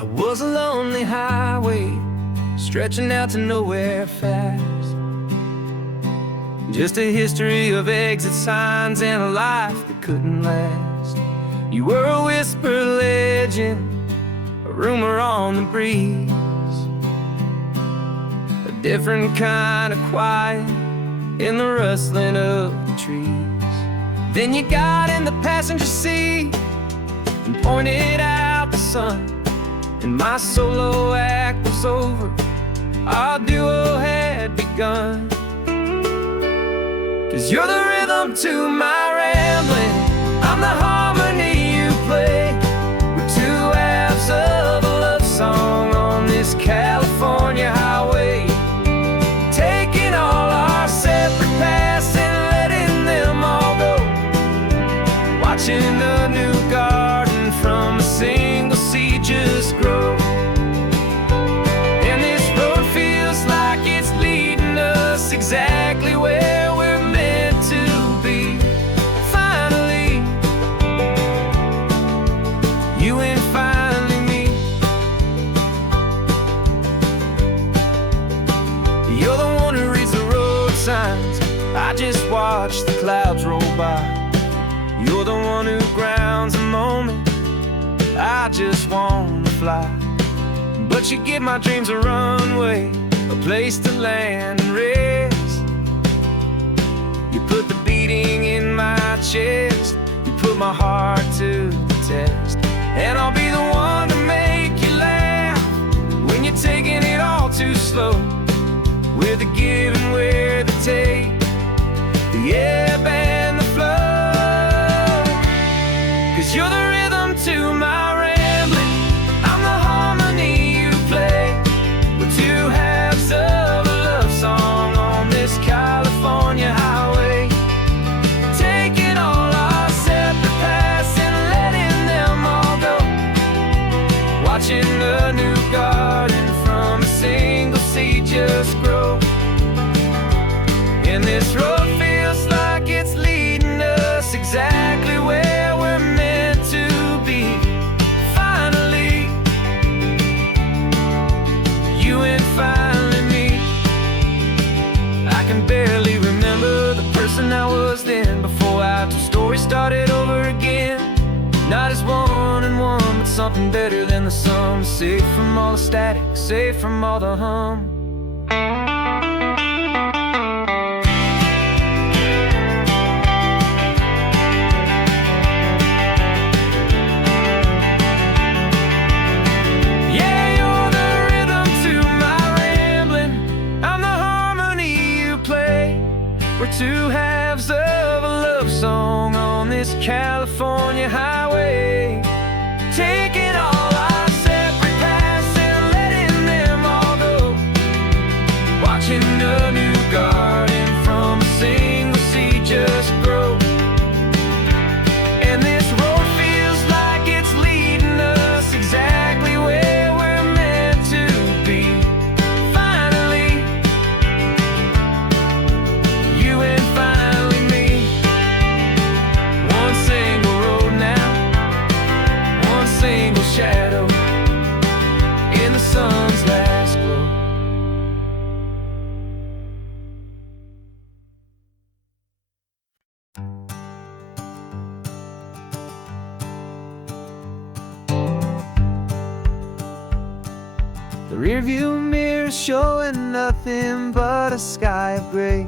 I was a lonely highway, stretching out to nowhere fast. Just a history of exit signs and a life that couldn't last. You were a whisper legend, a rumor on the breeze, a different kind of quiet in the rustling of the trees. Then you got in the passenger seat and pointed out the sun, and my solo act was over, our duo had begun. 'Cause you're the rhythm to my rambling, I'm the harmony you play. We're two halves of a love song on this California highway, taking all our separate paths and letting them all go, watching the new garden from a single seed just grow. And this road feels like it's leading us exactly where we're meant to be. Finally, you and finally me. You're the one who reads the road signs, I just watch the clouds roll by. You're the one who grounds a moment, I just wanna fly. But you give my dreams a runway, a place to land and rest. You put the beating in my chest, you put my heart to the test. And I'll be the one to make you laugh when you're taking it all too slow. We're the give and we're the take, the ebb and the flow. 'Cause you're the rhythm to my rambling, I'm the harmony you play. We're two halves of a love song on this California highway, taking all our separate paths and letting them all go, watching the new garden from a single seed just grow. And this road feels like it's leading us exactly where we're meant to be. Finally, you and finally me. I can barely remember the person I was then, before our two stories started over again. Not as one and one, but something better than the sum. Safe from all the static, safe from all the hum. We're two halves of a love song on this California highway, taking all our separate paths and letting them all go, watching a new garden from a single seed just grow. And this road feels like it's leading us exactly where we're meant to be. Finally, you and finally me. One single road now, one single shadow in the sun's last glow. The rearview mirror showing nothing but a sky of gray.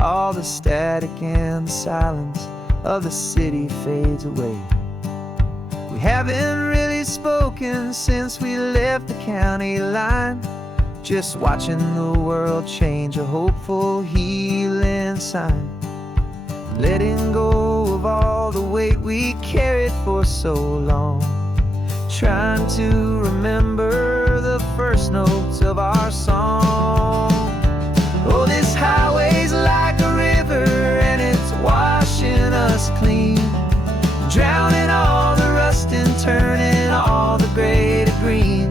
All the static and the silence of the city fades away. We haven't really spoken since we left the county line, just watching the world change, a hopeful healing sign. Letting go of all the weight we carried for so long, trying to remember the first notes of our song. Oh, this highway's like a river and it's washing us clean, drowning all the rust and turning all the gray to green.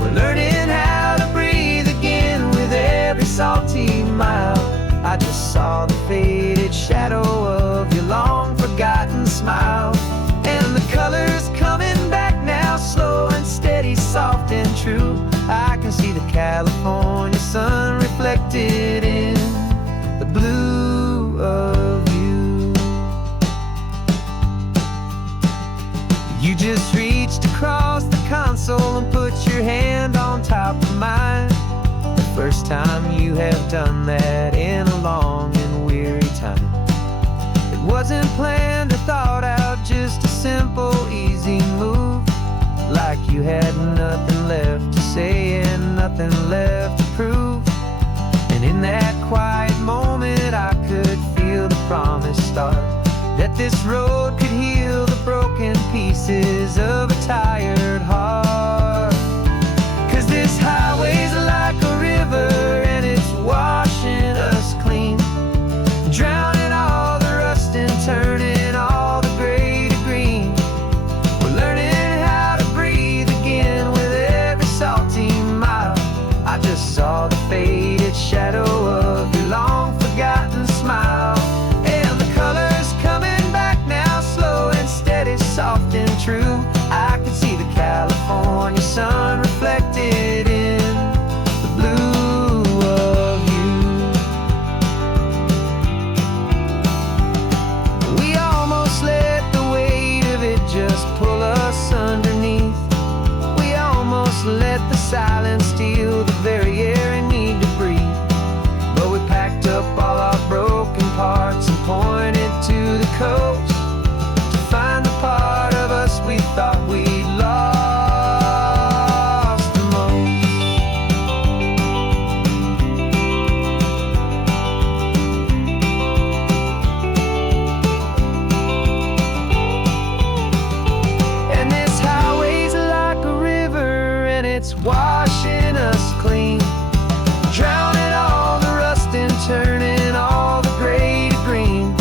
We're learning how to breathe again with every salty mile. I just saw the faded shadow of your long forgotten smile, and the colors coming back now, slow and steady, soft just reached across the console and put your hand on top of mine. The first time you have done that in a long and weary time. It wasn't planned or thought out, just a simple, easy move. Like you had nothing left to say and nothing left to prove. And in that quiet moment I could feel the promise start, that this road could heal the broken pieces of a tired heart. 'Cause this highway's like a river and it's washing us clean, drowning all the rust and turning all the gray to green. We're learning how to breathe again with every salty mile. I just saw the faded shadow of your long forgotten smile. And the colors coming back now, slow and steady, soft and true. I could see the California sun reflected in the blue of you. We almost let the weight of it just pull us underneath. We almost let the silence steal the very air I need to breathe. But we packed up all our broken parts and pointed to the coast to find the part of us we thought we'd lost the most. And this highway's like a river and it's washing us clean, drowning all the rust and turning all the gray to green.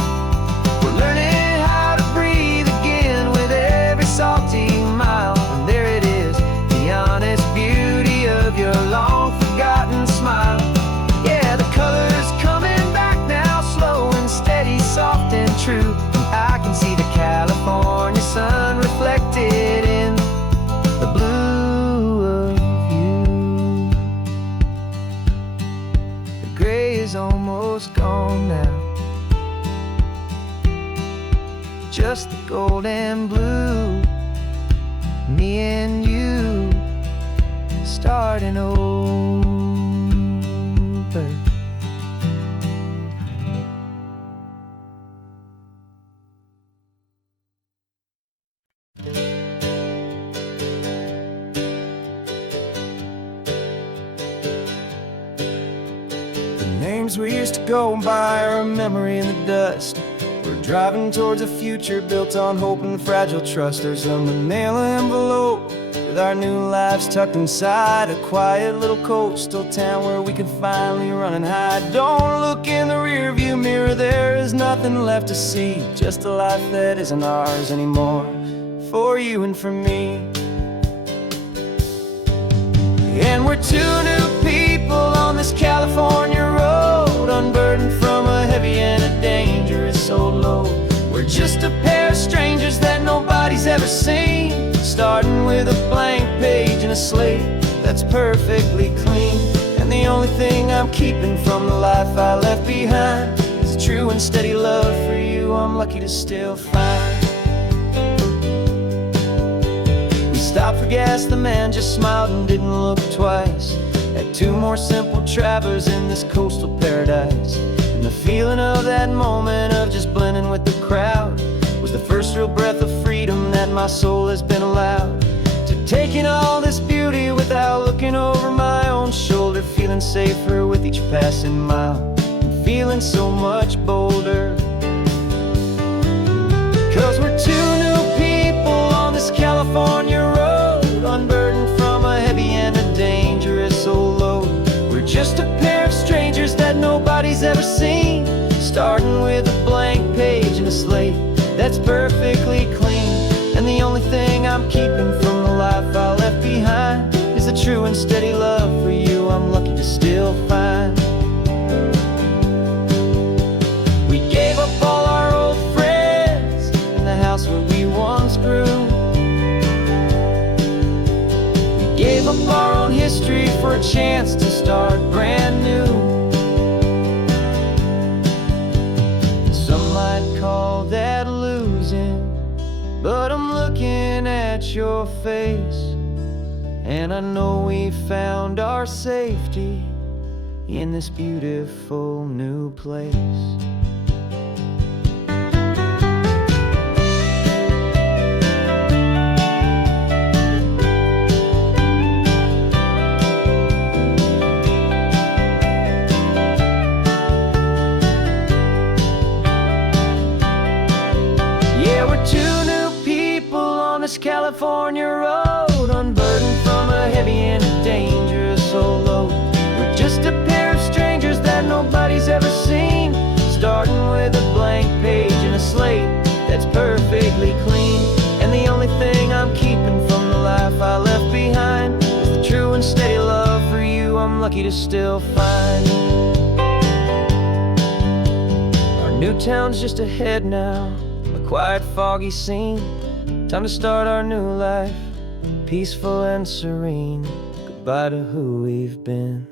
We're learning how to breathe again with every salty mile. And there it is, the honest beauty of your long forgotten smile. Yeah, the colors coming back now, slow and steady, soft and true. I can see the California sun reflected in the blue of you. The gray is almost gone now, just the gold and blue. Me and you starting over. The names we used to go by are a memory in the dust. We're driving towards a future built on hope and fragile trust. There's a manila envelope with our new lives tucked inside, a quiet little coastal town where we can finally run and hide. Don't look in the rearview mirror, there is nothing left to see, just a life that isn't ours anymore, for you and for me. And we're two new people on this California road, unburdened from a heavy and a dangerous old load. We're just a pair of strangers that nobody's ever seen, starting with a blank page and a slate that's perfectly clean. And the only thing I'm keeping from the life I left behind is a true and steady love for you I'm lucky to still find. We stopped for gas, the man just smiled and didn't look twice. Had two more simple travelers in this coastal paradise. And the feeling of that moment of just blending with the crowd was the first real breath of freedom that my soul has been allowed to take in all this beauty without looking over my own shoulder, feeling safer with each passing mile and feeling so much bolder. 'Cause we're two new people on this California road, unburdened from a heavy and a dangerous old load. We're just a pair of strangers that nobody's ever seen, starting with a blank page and a slate that's perfectly clean. And the only thing I'm keeping from the life I left behind is a true and steady love for you I'm lucky to still find. We gave up all our old friends and the house where we once grew. We gave up our own history for a chance to start brand new. Some might call that losing, but I'm looking at at your face, and I know we found our safety in this beautiful new place. Yeah, we're two new people on this California road, unburdened from a heavy and dangerous old load. We're just a pair of strangers that nobody's ever seen, starting with a blank page and a slate that's perfectly clean. And the only thing I'm keeping from the life I left behind is the true and steady love for you I'm lucky to still find. Our new town's just ahead now, a quiet, foggy scene. Time to start our new life, peaceful and serene. Goodbye to who we've been.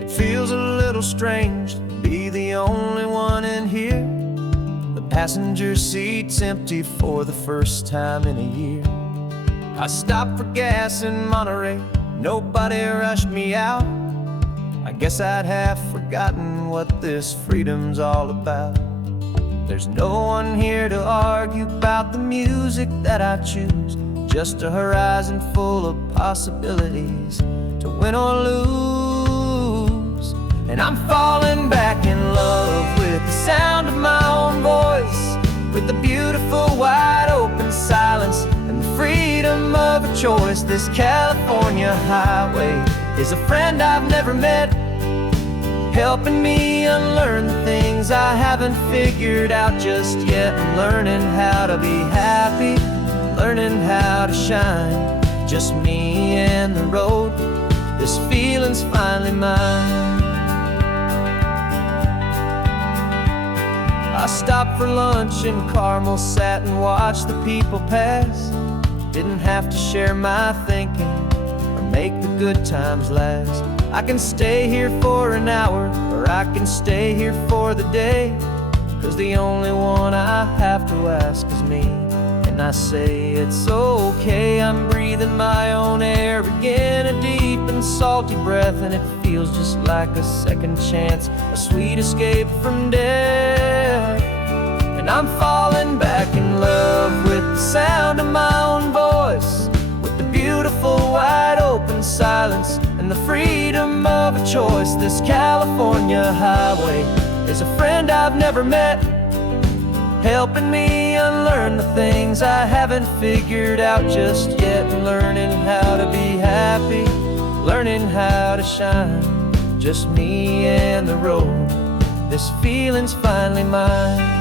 It feels a little strange to be the only one in here. The passenger seat's empty for the first time in a year. I stopped for gas in Monterey, nobody rushed me out. I guess I'd have forgotten what this freedom's all about. There's no one here to argue about the music that I choose, just a horizon full of possibilities to win or lose. And I'm falling back in love with the sound of my own voice, with the beautiful wide open silence and the freedom of a choice. This California highway is a friend I've never met, helping me unlearn the things I haven't figured out just yet. I'm learning how to be happy, learning how to shine, just me and the road. This feeling's finally mine. I stopped for lunch in Carmel, sat and watched the people pass. Didn't have to share my thinking or make the good times last. I can stay here for an hour, or I can stay here for the day, 'cause the only one I have to ask is me. And I say it's okay, I'm breathing my own air again, a deep and salty breath, and it feels just like a second chance, a sweet escape from death. And I'm falling back in love with the sound of my own voice, with the beautiful wide open silence and the freedom of a choice. This California highway is a friend I've never met, helping me unlearn the things I haven't figured out just yet. Learning how to be happy, learning how to shine, just me and the road. This feeling's finally mine.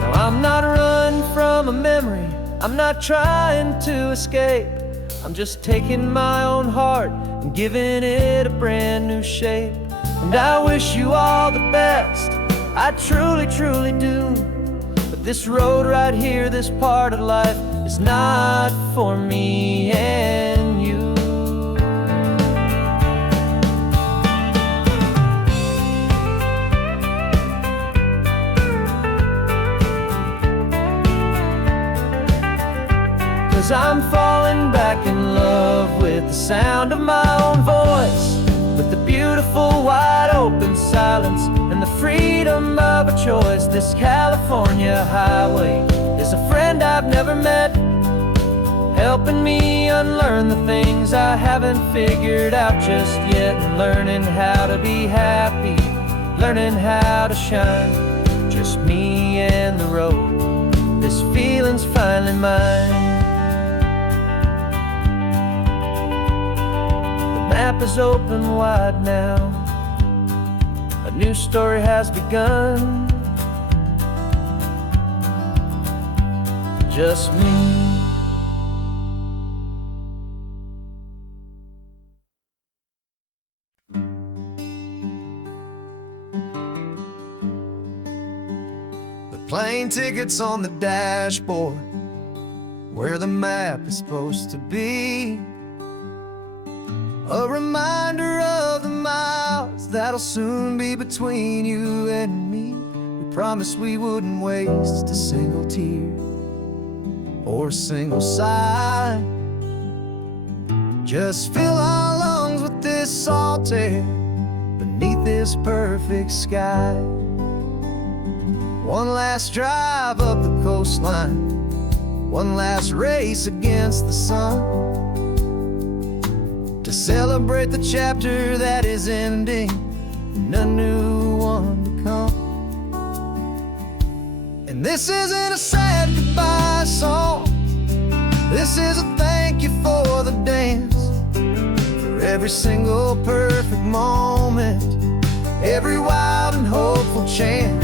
Now I'm not running from a memory, I'm not trying to escape. I'm just taking my own heart and giving it a brand new shape. And I wish you all the best, I truly, truly do. But this road right here, this part of life, is not for me and you. Cause I'm falling back in love with the sound of my own voice, with the beautiful wide open silence and the freedom of a choice. This California highway is a friend I've never met, helping me unlearn the things I haven't figured out just yet. Learning how to be happy, learning how to shine, just me and the road. This feeling's finally mine. The map is open wide now, a new story has begun, just me. The plane tickets on the dashboard, where the map is supposed to be. A reminder of the miles that'll soon be between you and me. We promised we wouldn't waste a single tear or a single sigh. Just fill our lungs with this salt air beneath this perfect sky. One last drive up the coastline, one last race against the sun, to celebrate the chapter that is ending and a new one to come. And this isn't a sad goodbye song, this is a thank you for the dance, for every single perfect moment, every wild and hopeful chance.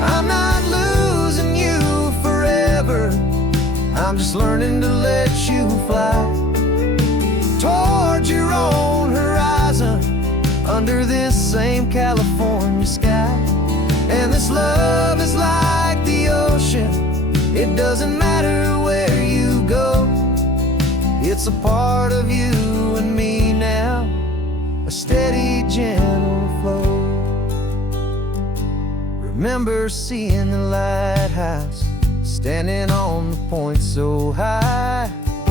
I'm not losing you forever, I'm just learning to let you fly towards your own horizon, under this same California sky. And this love is like the ocean, it doesn't matter where you go, it's a part of you and me now, a steady, gentle flow. Remember seeing the lighthouse, standing on the point so high, a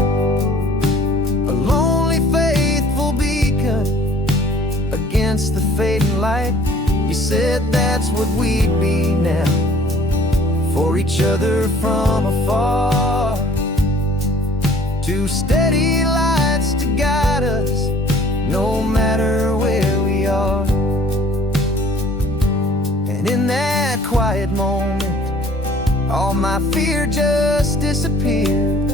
lonely, faithful beacon against the fading light. You said that's what we'd be now, for each other from afar. Two steady lights to guide us, no matter where we are. And in that quiet moment, all my fear just disappeared,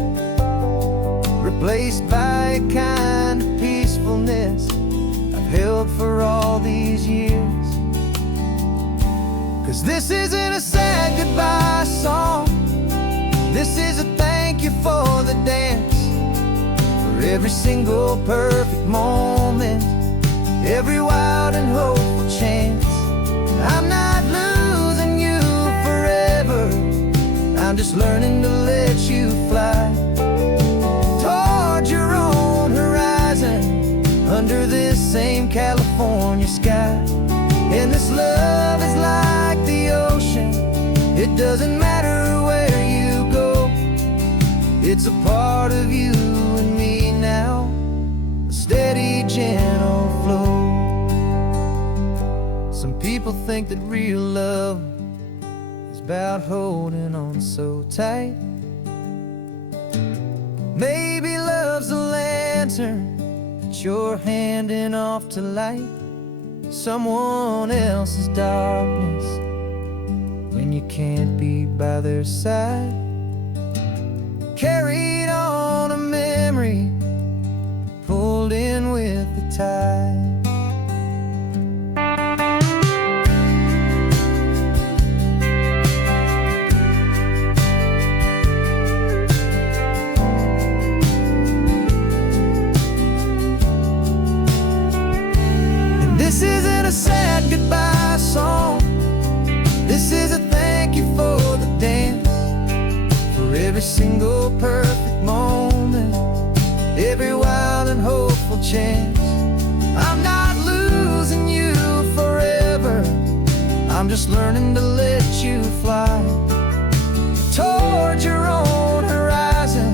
replaced by a kind of peacefulness I've held for all these years. 'Cause this isn't a sad goodbye song, this is a thank you for the dance, for every single perfect moment, every wild and hopeful chance. I'm not losing you forever, I'm just learning to let you fly towards your own horizon, under this same California sky. And this love is like the ocean, it doesn't matter where you go, it's a part of you and me now, a steady, gentle flow. Some people think that real love is about holding on so tight. Maybe love's a lantern that you're handing off to light someone else's darkness when you can't be by their side. Carried on a memory, pulled in with the tide. This isn't a sad goodbye song, this is a thank you for the dance, for every single perfect moment, every wild and hopeful chance. I'm not losing you forever, I'm just learning to let you fly towards your own horizon,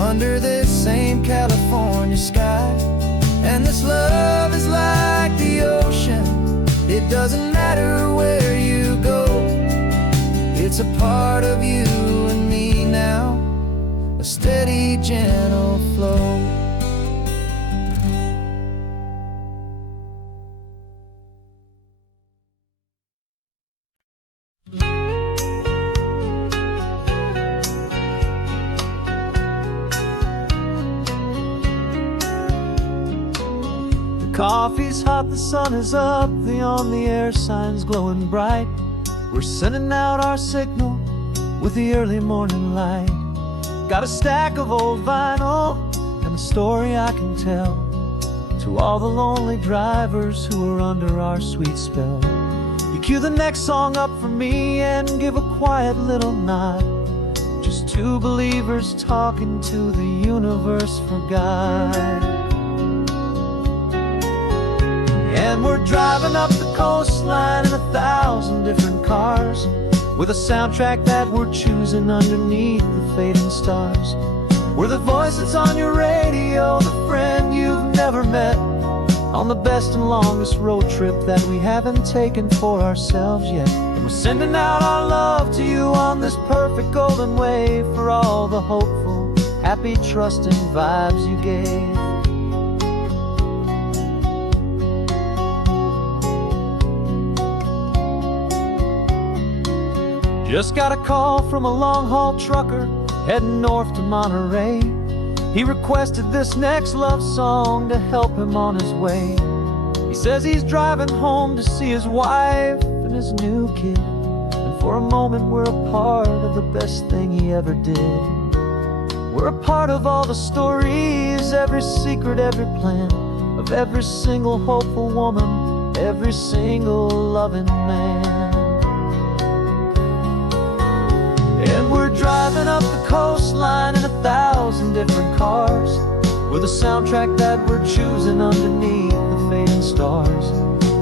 under this same California sky. And this love is like the ocean, it doesn't matter where you go, it's a part of you and me now, a steady, gentle flow. Coffee's hot, the sun is up, the on-the-air sign's glowing bright. We're sending out our signal with the early morning light. Got a stack of old vinyl and a story I can tell to all the lonely drivers who are under our sweet spell. You cue the next song up for me and give a quiet little nod. just two believers talking to the universe for God. And we're driving up the coastline in 1,000 different cars, with a soundtrack that we're choosing underneath the fading stars. We're the voice that's on your radio, the friend you've never met, on the best and longest road trip that we haven't taken for ourselves yet. And we're sending out our love to you on this perfect golden wave, for all the hopeful, happy, trusting vibes you gave. Just got a call from a long-haul trucker heading north to Monterey. He requested this next love song to help him on his way. He says he's driving home to see his wife and his new kid, and for a moment we're a part of the best thing he ever did. We're a part of all the stories, every secret, every plan, of every single hopeful woman, every single loving man. And we're driving up the coastline in 1,000 different cars, with a soundtrack that we're choosing underneath the fading stars.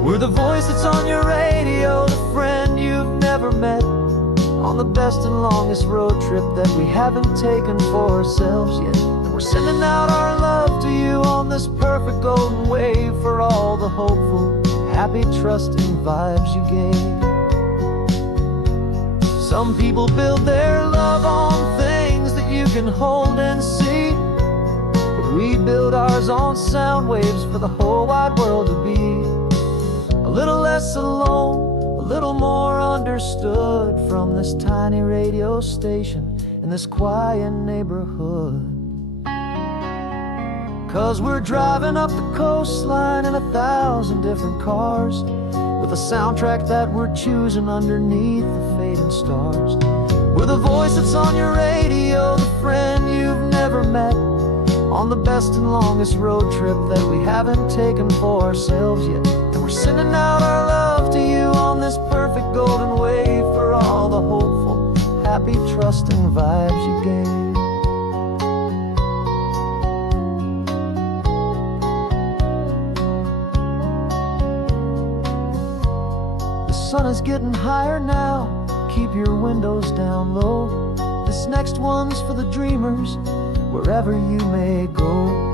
We're the voice that's on your radio, the friend you've never met, on the best and longest road trip that we haven't taken for ourselves yet. And we're sending out our love to you on this perfect golden wave, for all the hopeful, happy, trusting vibes you gave. Some people build their love on things that you can hold and see, but we build ours on sound waves for the whole wide world to be a little less alone, a little more understood, from this tiny radio station in this quiet neighborhood. 'Cause we're driving up the coastline in 1,000 different cars, with a soundtrack that we're choosing underneath the fading stars. We're the voice that's on your radio, the friend you've never met, on the best and longest road trip that we haven't taken for ourselves yet. And we're sending out our love to you on this perfect golden wave, for all the hopeful, happy, trusting vibes you gave. The sun is getting higher now, keep your windows down low. This next one's for the dreamers, wherever you may go.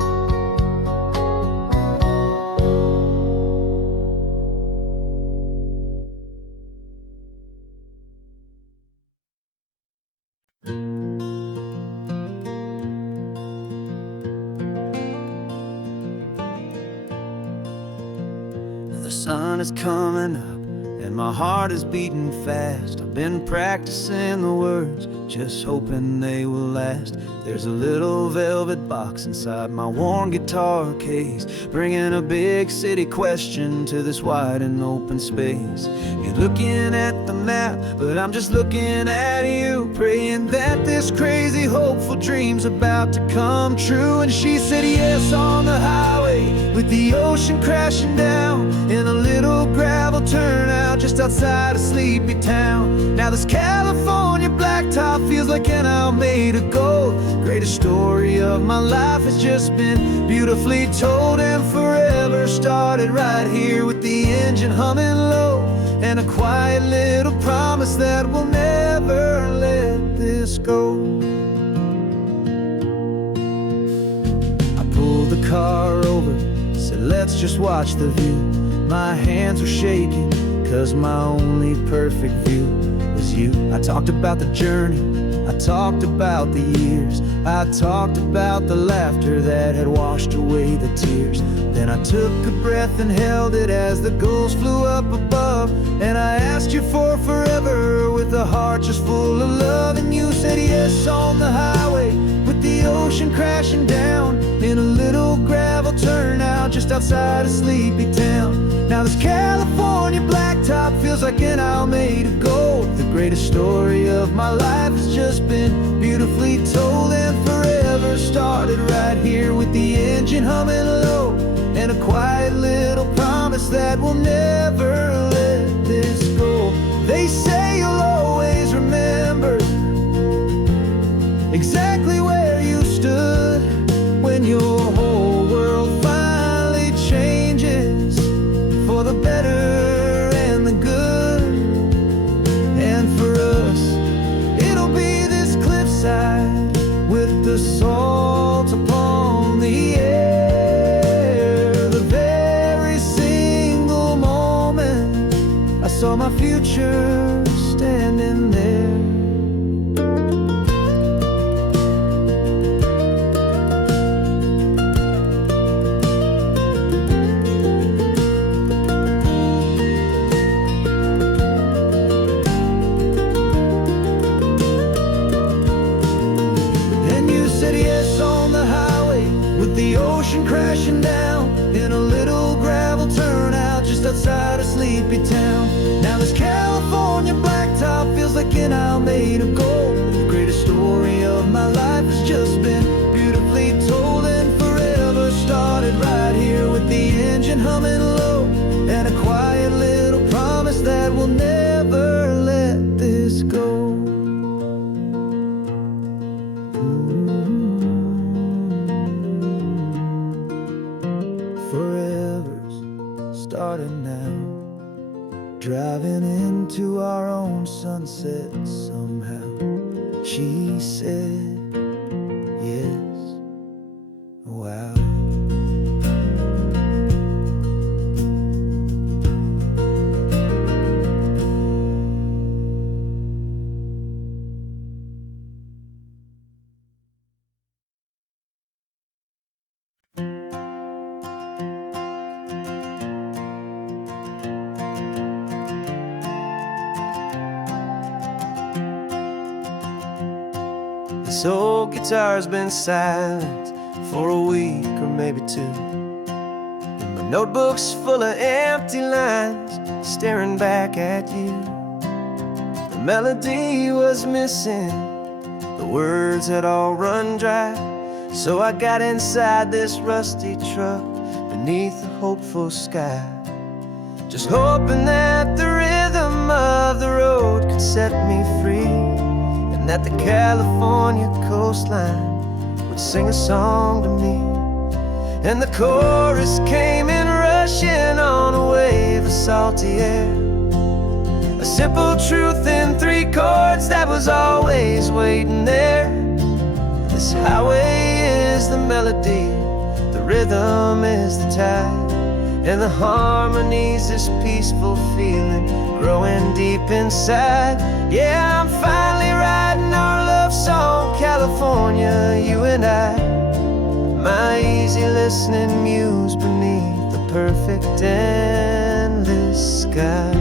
The sun is coming up and my heart is beating fast. I've been practicing the words, just hoping they will last. There's a little velvet box inside my worn guitar case, bringing a big city question to this wide and open space. You're looking at the map, but I'm just looking at you, praying that this crazy hopeful dream's about to come true. And she said yes on the highway, with the ocean crashing down, in a little gravel turnout just outside a sleepy town. Now this California blacktop feels like an Alameda gold. Greatest story of my life has just been beautifully told, and forever started right here with the engine humming low, and a quiet little promise that we'll never let this go. I pulled the car over, said let's just watch the view. My hands were shaking, 'cause my only perfect view was you. I talked about the journey, I talked about the years, I talked about the laughter that had washed away the tears. Then I took a breath and held it as the gulls flew up above, and I asked you for forever with a heart just full of love. And you said yes on the highway, with the ocean crashing down, in a little gravel turnout just outside a sleepy town. Now this California blacktop feels like an Alameda gold. The greatest story of my life has just been beautifully told, and forever started right here with the engine humming low, and a quiet little promise that we'll never let this go. They say you'll always remember exactly where you stood when your whole world finally changes for the better and the good. And for us, it'll be this cliffside with the salt upon the air. The very single moment I saw my future standing there. The ocean crashing down in a little gravel turnout just outside of Sleepy Town. Now this California blacktop feels like an isle made of gold. The greatest story of my life has just been beautifully told, and forever started right here with the engine humming low, and a quiet little promise that we'll never let this go. Forever's starting now, driving into our own sunset somehow. She said, yes, wow. This old guitar's been silent for a week or maybe two, and my notebook's full of empty lines staring back at you. The melody was missing, the words had all run dry, so I got inside this rusty truck beneath a hopeful sky, just hoping that the rhythm of the road could set me free, and that the California coastline would sing a song to me. And the chorus came in rushing on a wave of salty air, a simple truth in 3 chords that was always waiting there. This highway is the melody, the rhythm is the tide, and the harmony's this peaceful feeling growing deep inside. Yeah, I'm finally writing our love song, California, you and I, my easy listening muse beneath the perfect endless sky.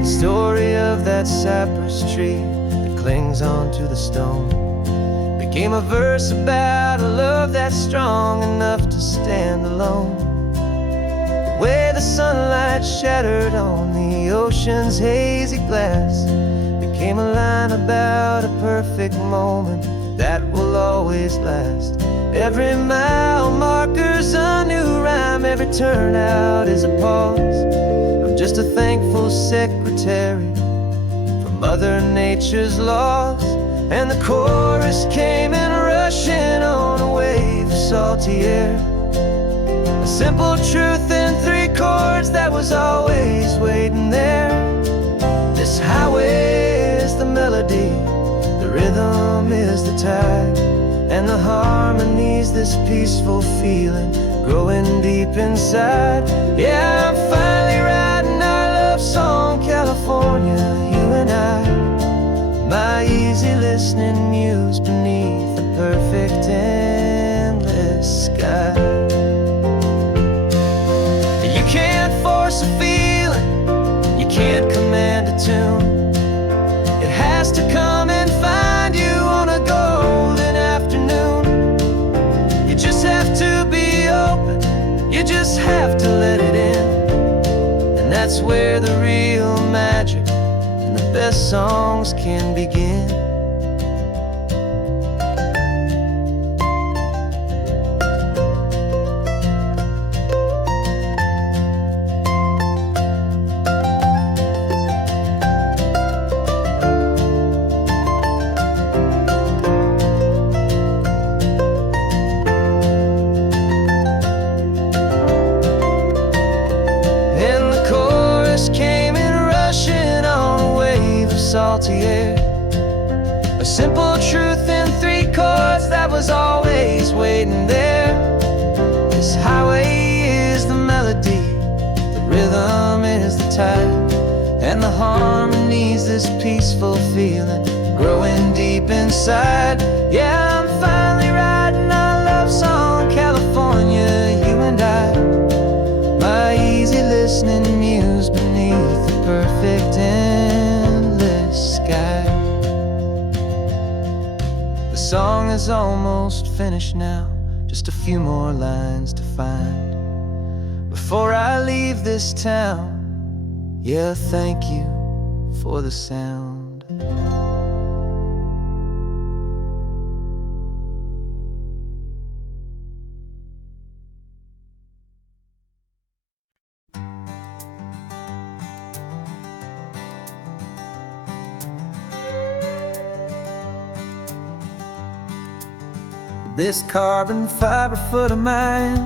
The story of that cypress tree that clings onto the stone became a verse about a love that's strong enough to stand alone. The way the sunlight shattered on the ocean's hazy glass became a line about a perfect moment that will always last. Every mile marker's a new rhyme, every turnout is a pause. I'm just a thankful secretary for Mother Nature's laws. And the chorus came in rushing on a wave of salty air, a simple truth in 3 chords that was always waiting there. This highway is the melody, the rhythm is the tide, and the harmony's this peaceful feeling growing deep inside. Yeah, I'm finally writing our love song, California, you and I, my easy listening muse beneath the perfect endless sky. You can't force a feeling, you can't command a tune. It has to come and find you on a golden afternoon. You just have to be open, you just have to let it in, and that's where the real magic and the best songs can begin. salty air. A simple truth in 3 chords that was always waiting there. This highway is the melody, the rhythm is the tide, and the harmony's this peaceful feeling growing deep inside. Yeah, I'm finally writing our love song, California, you and I. My easy listening muse beneath the perfect endless sky. The song is almost finished now, just a few more lines to find before I leave this town. Yeah, thank you for the sound. This carbon fiber foot of mine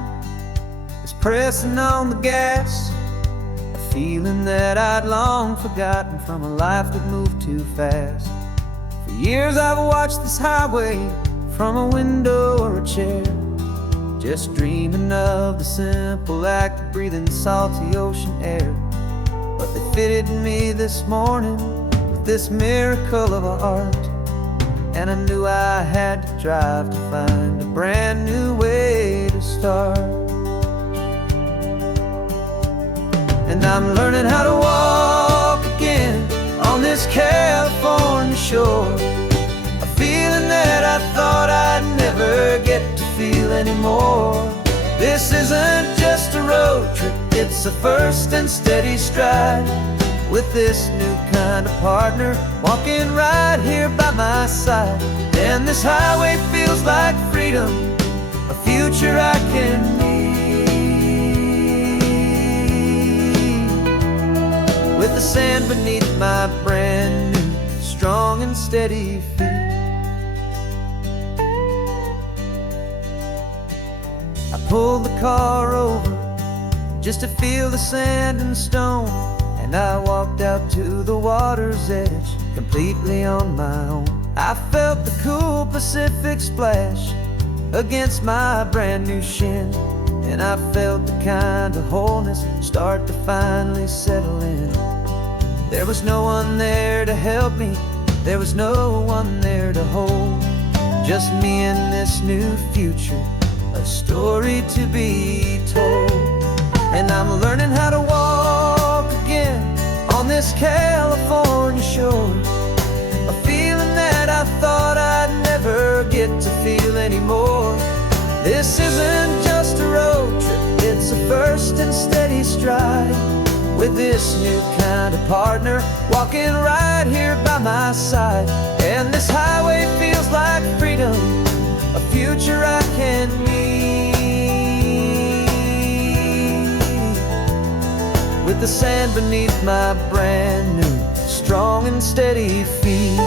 is pressing on the gas, a feeling that I'd long forgotten from a life that moved too fast. For years I've watched this highway from a window or a chair, just dreaming of the simple act of breathing salty ocean air. But they fitted me this morning with this miracle of art, and I knew I had to drive to find a brand new way to start. And I'm learning how to walk again on this California shore, a feeling that I thought I'd never get to feel anymore. This isn't just a road trip, it's a first and steady stride, with this new kind of partner walking right here by my side. And this highway feels like freedom, a future I can need, with the sand beneath my brand new strong and steady feet. I pulled the car over just to feel the sand and stone, and I walked out to the water's edge completely on my own. I felt the cool Pacific splash against my brand new shin, and I felt the kind of wholeness start to finally settle in. There was no one there to help me, there was no one there to hold, just me and this new future, a story to be told. And I'm learning how to walk again on this California shore, a feeling that I thought I'd never get to feel anymore. This isn't just a road trip, it's a first and steady stride, with this new kind of partner walking right here by my side. And this highway feels like freedom, a future I can need, with the sand beneath my brand new strong and steady feet.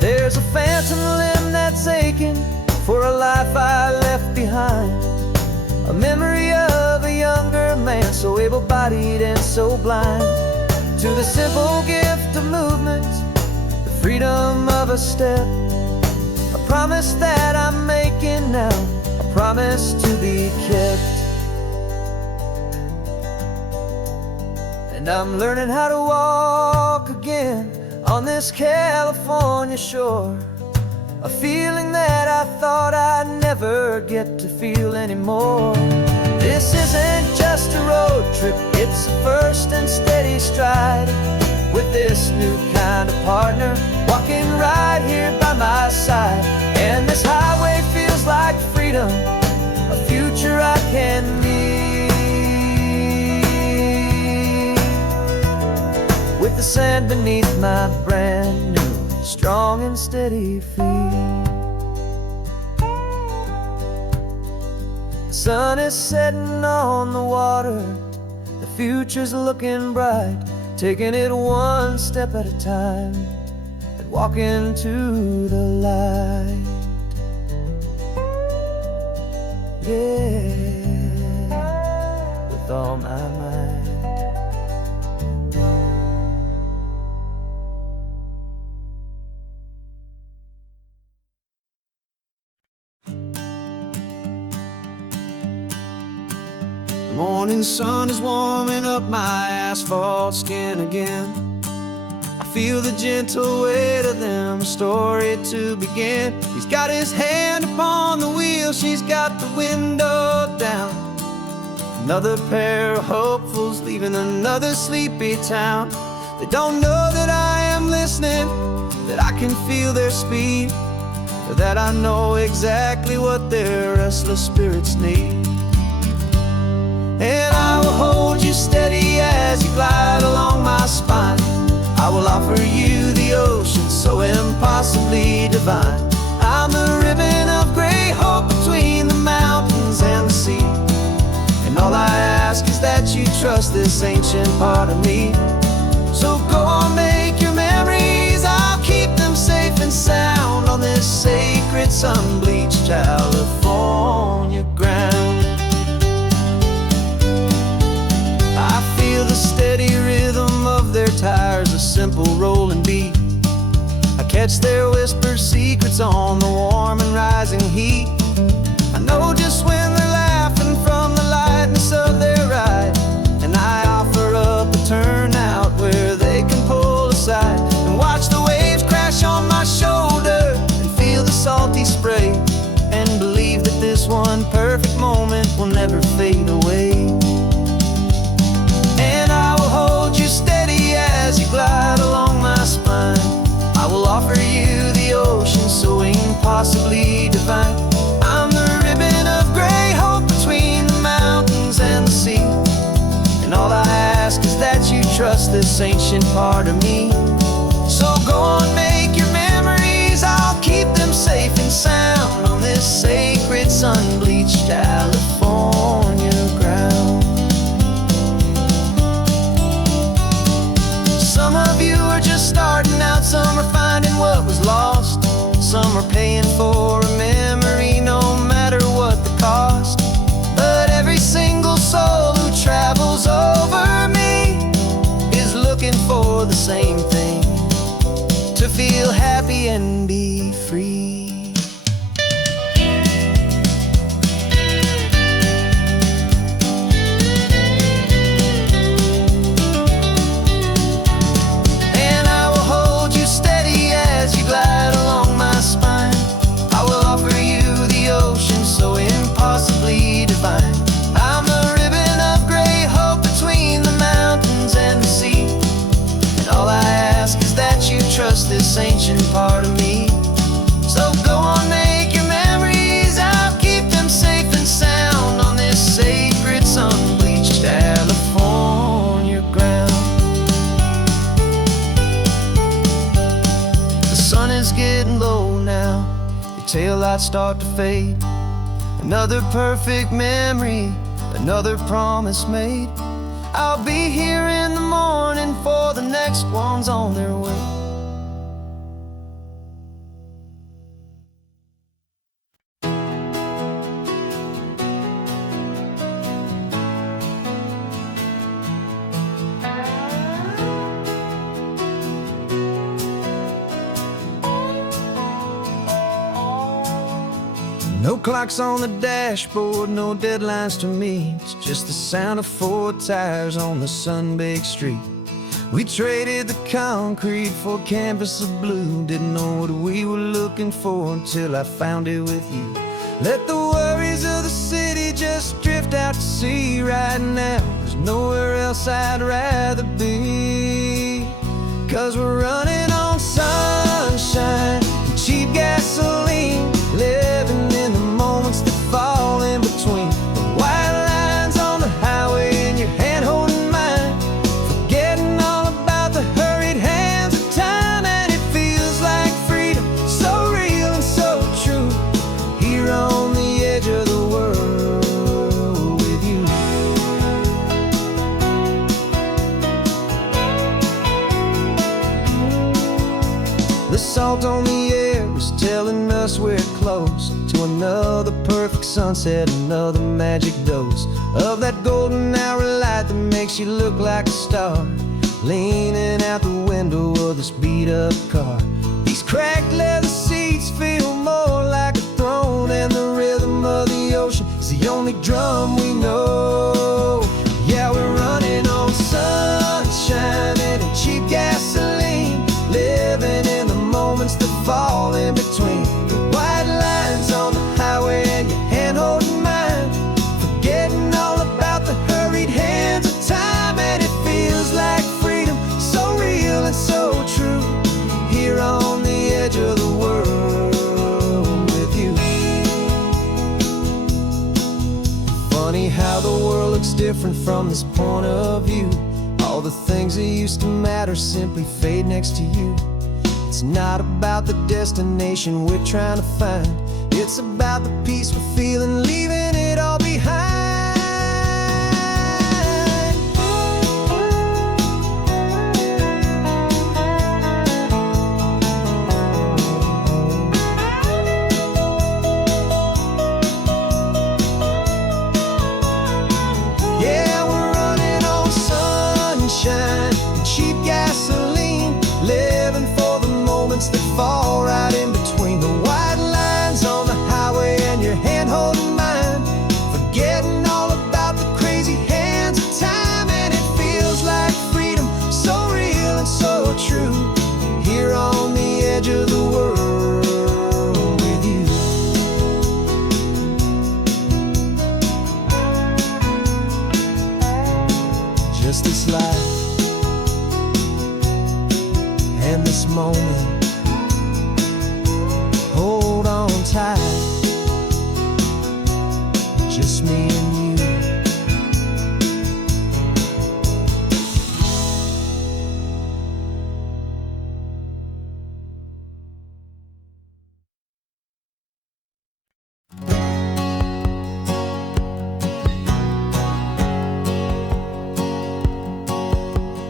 There's a phantom limb that's aching for a life I left behind, a memory of a younger man so able-bodied and so blind, to the simple gift of movement, the freedom of a step, a promise that I'm making now, a promise to be kept. And I'm learning how to walk again on this California shore, a feeling that I thought I'd never get to feel anymore. This isn't just a road trip, it's a first and steady stride, with this new kind of partner walking right here by my side. And this highway feels like freedom, a future I can need, with the sand beneath my brand new strong and steady feet. The sun is setting on the water, the future's looking bright, taking it one step at a time and walking to the light. Yeah, with. 'Cause with all my might. Morning sun is warming up my asphalt skin again. I feel the gentle weight of them, a story to begin. He's got his hand upon the wheel, she's got the window down. Another pair of hopefuls leaving another sleepy town. They don't know that I am listening, that I can feel their speed, or that I know exactly what their restless spirits need. And I will hold you steady as you glide along my spine. I will offer you the ocean so impossibly divine. I'm the ribbon of gray hope between the mountains and the sea. And all I ask is that you trust this ancient part of me. So go on, make your memories, I'll keep them safe and sound on this sacred sun-bleached California ground. I feel the steady rhythm of their tires, a simple rolling beat. I catch their whispered secrets on the warm and rising heat. I know just when they're laughing from the lightness of their ride, and I offer up a turnout where they can pull aside and watch the waves crash on my shoulder and feel the salty spray, and believe that this one perfect moment will never fade away. And I will hold you steady as you glide along my spine. I will offer you the ocean so impossibly divine. I'm the ribbon of gray hope between the mountains and the sea. And all I ask is that you trust this ancient part of me. So go on, make your memories, I'll keep them safe and sound on this sacred sun-bleached California ground. Some of you are just starting out, some are finding what was lost, some are paying for a memory no matter what the cost. But every single soul who travels over me is looking for the same thing, to feel happy and be free. I'm the ribbon of gray hope between the mountains and the sea. And all I ask is that you trust this ancient part of me. So go on, make your memories, I'll keep them safe and sound on this sacred sun-bleached California ground. The sun is getting low now, your taillights start to fade. Another perfect memory, another promise made. I'll be here in the morning for the next ones on their way. No clocks on the dashboard, no deadlines to meet. It's just the sound of 4 tires on the sun-baked street. We traded the concrete for a canvas of blue. Didn't know what we were looking for until I found it with you. Let the worries of the city just drift out to sea right now. There's nowhere else I'd rather be, 'cause we're running on sunshine and cheap gasoline, living in the moments that fall in between. The white lines on the highway and your hand holding mine, forgetting all about the hurried hands of time. And it feels like freedom, so real and so true, here on the edge of the world with you. The salt on the air is telling us we're close to another perfect sunset, another magic dose of that golden hour light that makes you look like a star, leaning out the window of this beat-up car. These cracked leather seats feel more like a throne, and the rhythm of the ocean is the only drum we know. different from this point of view. All the things that used to matter simply fade next to you. It's not about the destination we're trying to find. It's about the peace we're feeling, leaving it all behind. Yeah, we're running on sunshine and cheap gasoline, living for the moments that fall right in between the white lines on the highway and your hand holding mine, forgetting all about the crazy hands of time. And it feels like freedom, so real and so true, here on the edge of the world with you. Just this life and this moment, hold on tight, just me and you.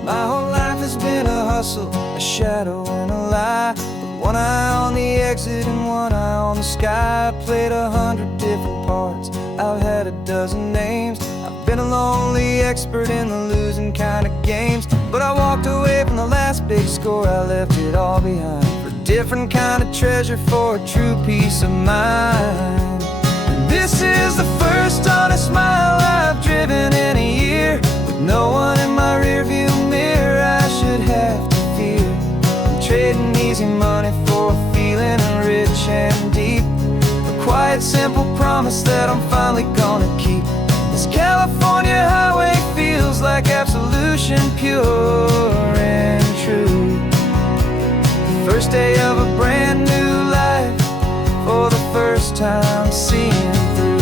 My whole life has been a hustle, a shadow and a lie, with one eye on the exit and one eye on the sky. I played 100 different parts, I've had a dozen names. I've been a lonely expert in the losing kind of games, but I walked away from the last big score, I left it all behind, for a different kind of treasure, for a true peace of mind. And this is the first honest mile I've driven in a year, with no one in my rearview mirror I should have to fear. I'm trading easy money for a feeling rich and deep, a quiet simple promise that I'm finally gonna keep. This California highway feels like absolution, pure and true. The first day of a brand new life, for the first time seeing through.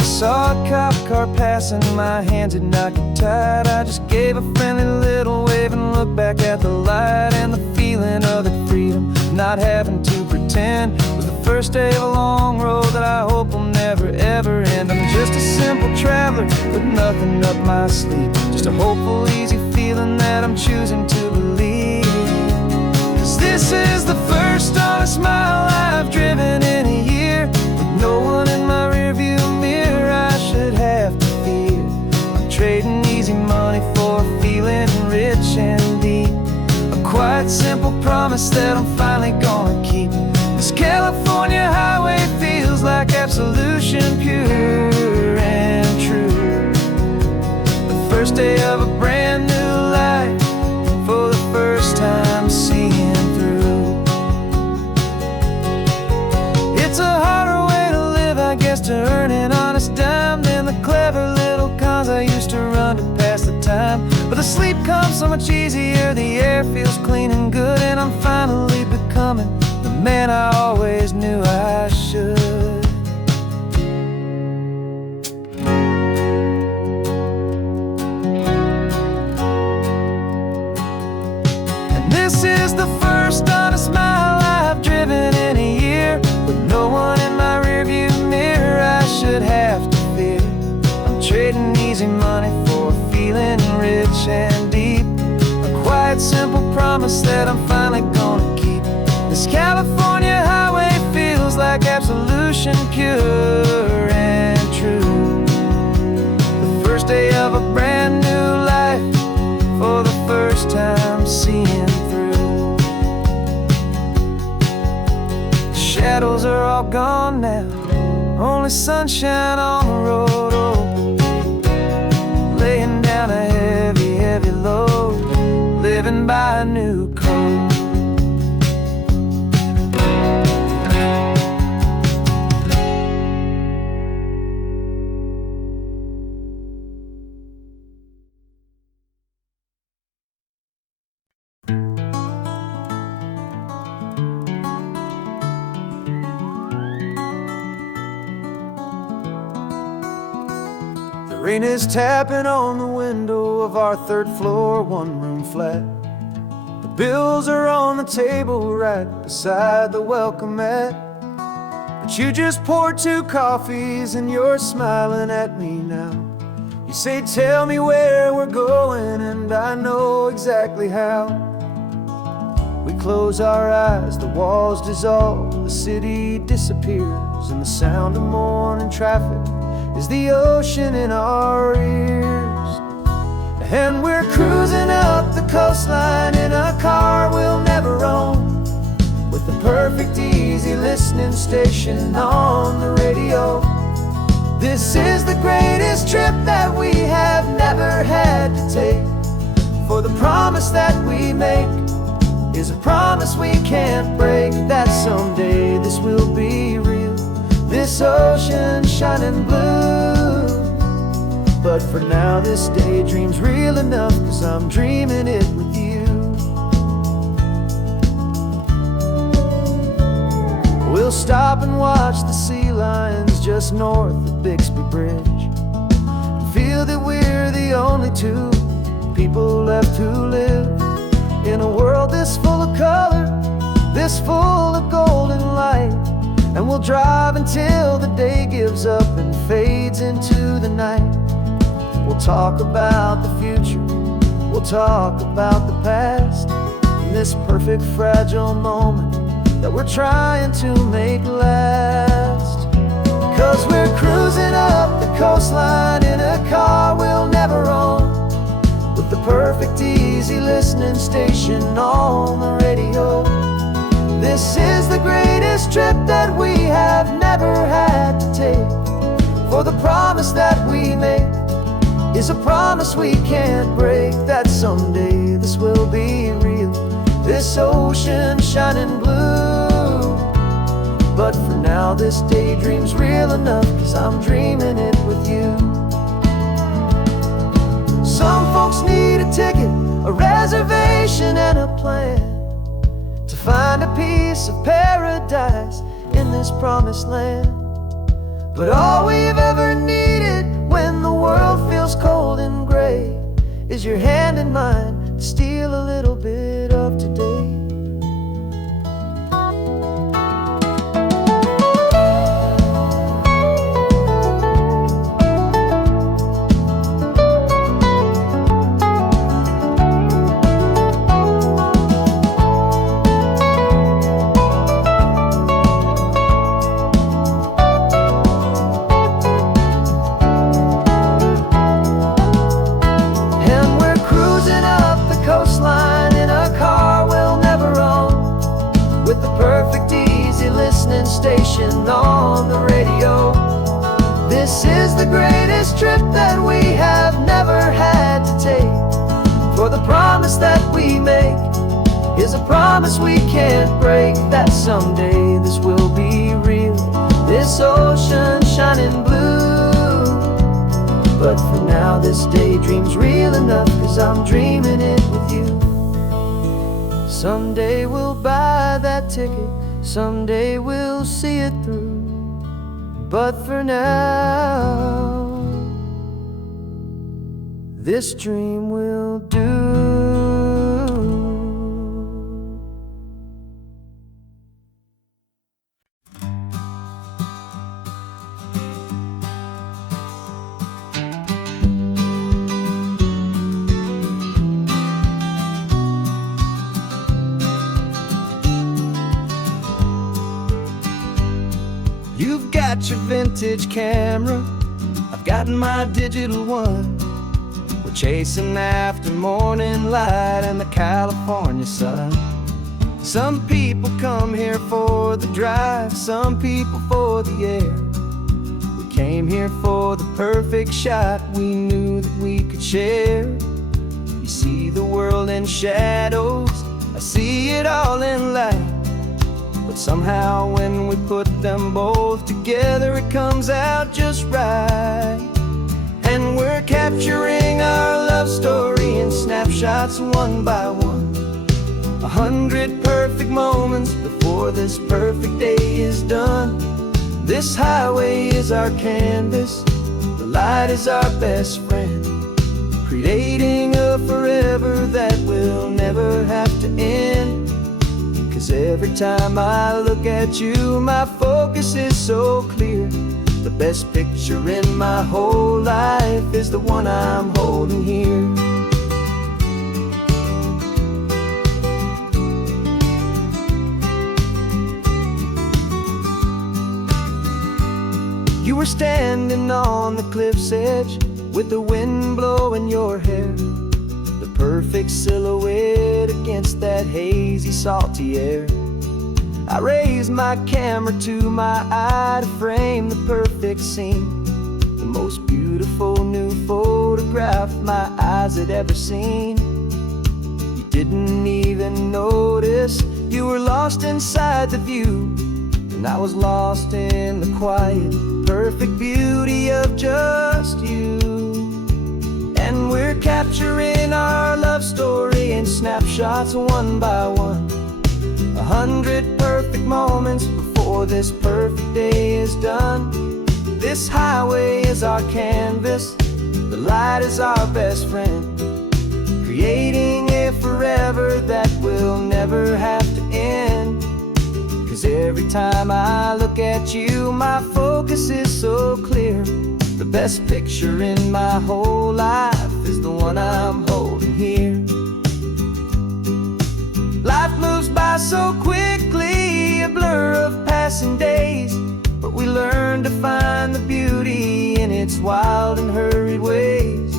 Saw a cop car passing, my hands had not got tied. I just gave a friendly little wave and looked back at the light, and the feeling of that freedom, not having to pretend, was the first day of a long road that I hope will never ever end. I'm just a simple traveler with nothing up my sleeve, just a hopeful, easy feeling that I'm choosing to believe. 'Cause this is the first honest mile I've driven in a year, with no one in my rearview mirror I should have to fear. I'm trading easy money for a feeling rich and deep, a quiet simple promise that I'm finally gonna keep. This California highway feels like absolution, pure and true. The first day of a brand new life, for the first time seeing through. It's a harder way to live, I guess, to earn an honest dime than the clever little cons I used to run to pass the time. But the sleep comes so much easier, the air feels clean and good, and I'm finally becoming the man I always knew I should. And this is the first honest mile I've driven in a year, with no one in my rearview mirror I should have to fear. I'm trading easy money for a feeling rich and deep, a quiet simple promise that I'm finally gonna keep. This California highway feels like absolution, pure and true. The first day of a brand new life, for the first time seeing through. The shadows are all gone now, only sunshine on the road. Oh, laying down a heavy, heavy load, living by a new code. Rain is tapping on the window of our third floor, one-room flat. The bills are on the table right beside the welcome mat. But you just poured 2 coffees and you're smiling at me now. You say, tell me where we're going, and I know exactly how. We close our eyes, the walls dissolve, the city disappears, and the sound of morning traffic is the ocean in our ears. And we're cruising up the coastline in a car we'll never own, with the perfect easy listening station on the radio. This is the greatest trip that we have never had to take, for the promise that we make is a promise we can't break, that someday this will be real, this ocean shining blue. But for now this daydream's real enough, 'cause I'm dreaming it with you. We'll stop and watch the sea lions just north of Bixby Bridge, and feel that we're the only 2 people left who live in a world this full of color, this full of golden light. And we'll drive until the day gives up and fades into the night. We'll talk about the future, we'll talk about the past, and this perfect fragile moment that we're trying to make last. 'Cause we're cruising up the coastline in a car we'll never own, with the perfect easy listening station on the radio. This is the greatest trip that we have never had to take, for the promise that we make is a promise we can't break, that someday this will be real, this ocean shining blue. But for now this daydream's real enough, 'cause I'm dreaming it with you. Some folks need a ticket, a reservation and a plan to find a piece of paradise in this promised land. But all we've ever needed when the world feels cold and gray is your hand in mine to steal a little bit of today. Station on the radio. This is the greatest trip that we have never had to take, for the promise that we make is a promise we can't break, that someday this will be real, this ocean shining blue. But for now this daydream's real enough, 'cause I'm dreaming it with you. Someday we'll buy that ticket, someday we'll see it through, but for now this dream will do. You've got your vintage camera, I've got my digital one. We're chasing after morning light and the California sun. Some people come here for the drive, some people for the air. We came here for the perfect shot we knew that we could share. You see the world in shadows, I see it all in light. But somehow when we put them both together, it comes out just right. And we're capturing our love story in snapshots one by one. 100 perfect moments before this perfect day is done. This highway is our canvas, the light is our best friend, creating a forever that will never have to end. 'Cause every time I look at you, my focus is so clear. The best picture in my whole life is the one I'm holding here. You were standing on the cliff's edge with the wind blowing your hair, the perfect silhouette against that hazy, salty air. I raised my camera to my eye to frame the perfect scene, the most beautiful new photograph my eyes had ever seen. You didn't even notice you were lost inside the view, and I was lost in the quiet, perfect beauty of just you. And we're capturing our love story in snapshots one by one, 100 perfect moments before this perfect day is done. This highway is our canvas, the light is our best friend, creating a forever that will never have to end. 'Cause every time I look at you, my focus is so clear. The best picture in my whole life is the one I'm holding here. Life moves by so quickly, a blur of passing days, but we learn to find the beauty in its wild and hurried ways.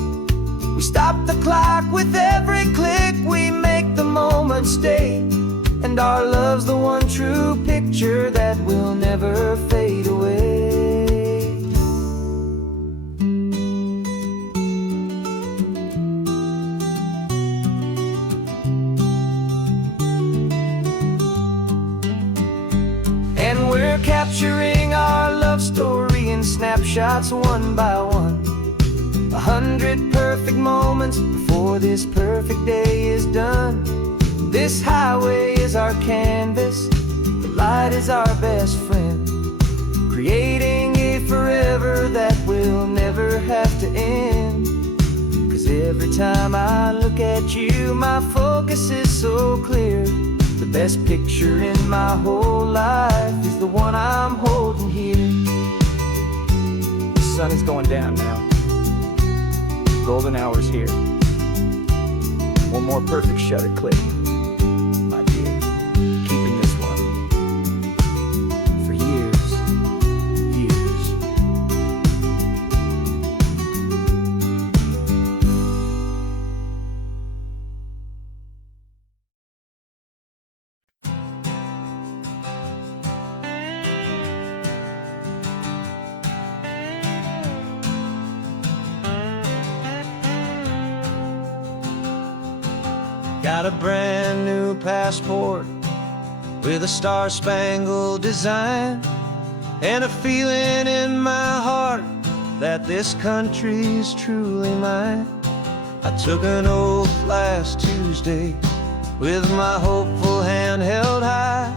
We stop the clock with every click, we make the moment stay, and our love's the one true picture that will never fade away. And we're capturing our love story in snapshots one by one, 100 perfect moments before this perfect day is done. This highway is our canvas, the light is our best friend, creating a forever that will never have to end. 'Cause every time I look at you, my focus is so clear. The best picture in my whole life is the one I'm holding here. The sun is going down now. Golden hour's here. One more perfect shutter click, my dear. Keeping this one for years, years. Got a brand new passport with a star-spangled design, and a feeling in my heart that this country's truly mine. I took an oath last Tuesday with my hopeful hand held high,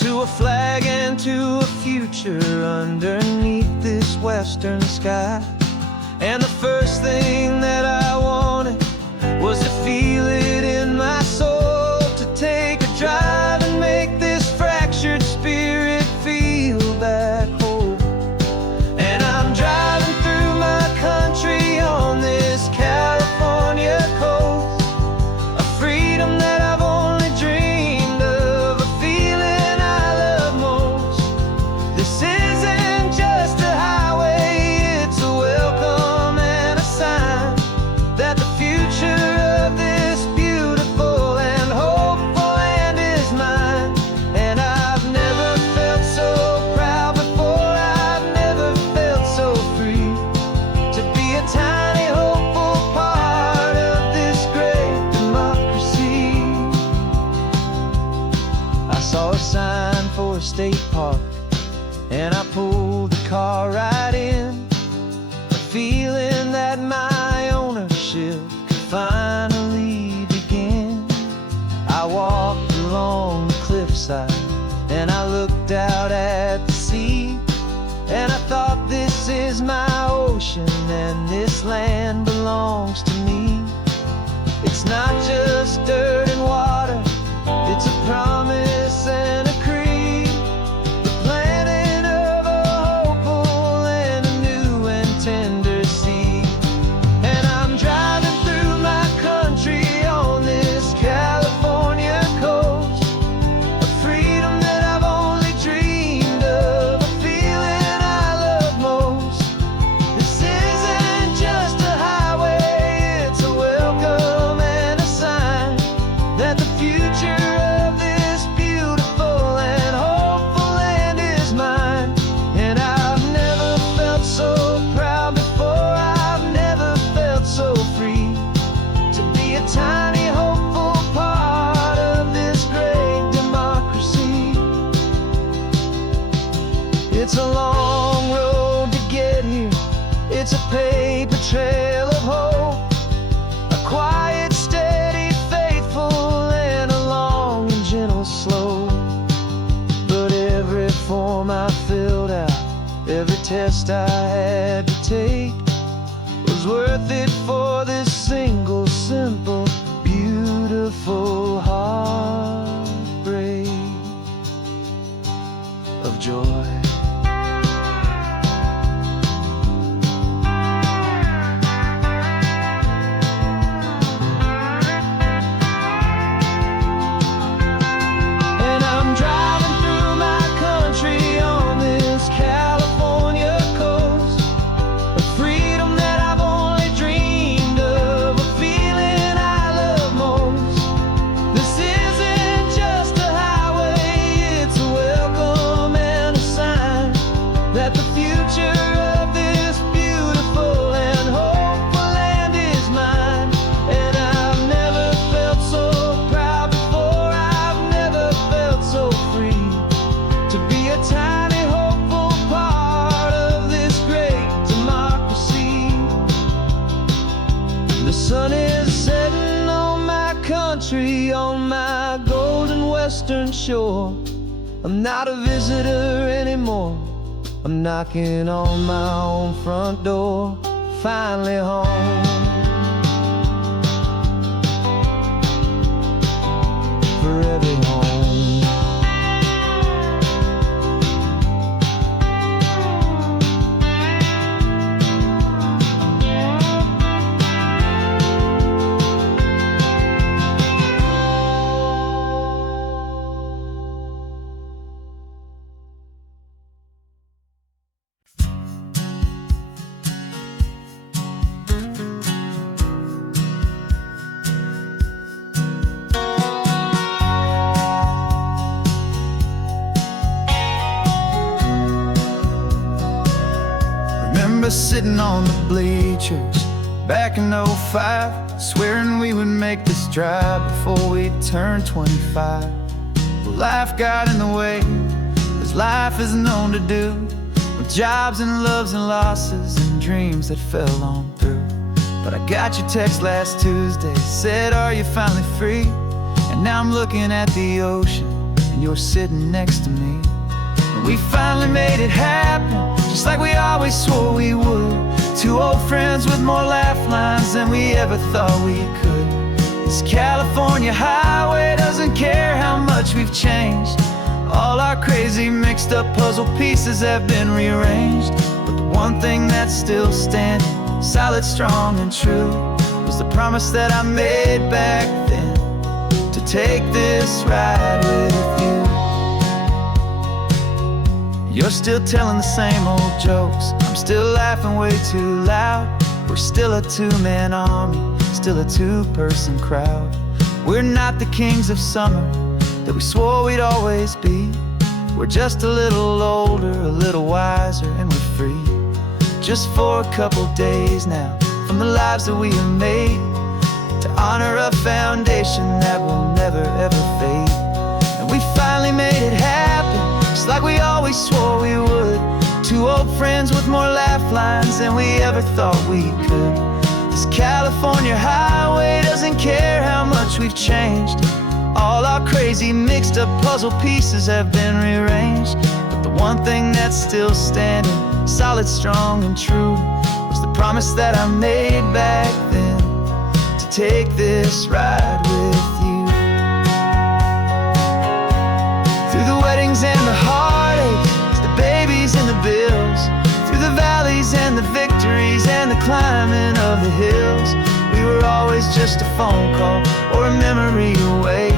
to a flag and to a future underneath this western sky. And the first thing that I wanted was to feel it in my soul, to take a drive and make this fractured spirit feel back home. And I'm driving through my country on this California coast, a freedom that I've only dreamed of, a feeling I love most. This isn't just a highway, it's a welcome and a sign that the future of this beautiful and hopeful land is mine. And I've never felt so proud before, I've never felt so free, to be a tiny hopeful part of this great democracy. I saw a sign for a state park, and I pulled the car right in, a feeling that my ownership could finally begin. I walked along the cliffside and I looked out at the sea, and I thought, this is my ocean, this land belongs to me. It's not just dirt and water, it's a promise and a creed, the planting of a hopeful and a new and tender seed. And I'm driving through my country on this California coast, a freedom that I've only dreamed of, a feeling I love most. This isn't just a highway, it's a welcome and a sign that the future of this beautiful and hopeful land is mine. And I've never felt so proud before, I've never felt so free to be a tiny hopeful part of this great democracy. It's a long road to get here, it's a paper trail of hope, a quiet, steady, faithful, and a long and gentle slope. But every form I filled out, every test I had to take, was worth it for this single, simple, beautiful heartbreak of joy. And I'm driving through my country on this California coast, a freedom that I've only dreamed of, a feeling I love most. This isn't just a highway, it's a welcome and a sign that the future of this beautiful and hopeful land is mine. And I've never felt so proud before, I've never felt so free to be a tiny hopeful part of this great democracy. The sun is setting on my country, on my golden western shore. I'm not a visitor anymore, I'm knocking on my own front door, finally home. For every home. Remember sitting on the bleachers back in '05, swearing we would make this drive before we turned 25. Well, life got in the way, as life is known to do, with jobs and loves and losses and dreams that fell on through. But I got your text last Tuesday, said, are you finally free? And now I'm looking at the ocean, and you're sitting next to me. And we finally made it happen, just like we always swore we would. Two old friends with more laugh lines than we ever thought we could. This California highway doesn't care how much we've changed. All our crazy mixed up puzzle pieces have been rearranged. But the one thing that's still standing, solid, strong, and true, was the promise that I made back then, to take this ride with you. You're still telling the same old jokes, I'm still laughing way too loud. We're still a two-man army, still a two-person crowd. We're not the kings of summer that we swore we'd always be. We're just a little older, a little wiser, and we're free. Just for a couple days now, from the lives that we have made, to honor a foundation that will never ever fade. And we finally made it happen, just like we always swore we would. Two old friends with more laugh lines than we ever thought we could. This California highway doesn't care how much we've changed. All our crazy mixed up puzzle pieces have been rearranged. But the one thing that's still standing, solid, strong, and true, was the promise that I made back then, to take this ride with you. Through the weddings and the heartaches, the babies and the bills, through the valleys and the victories and the climbing of the hills, we were always just a phone call or a memory away,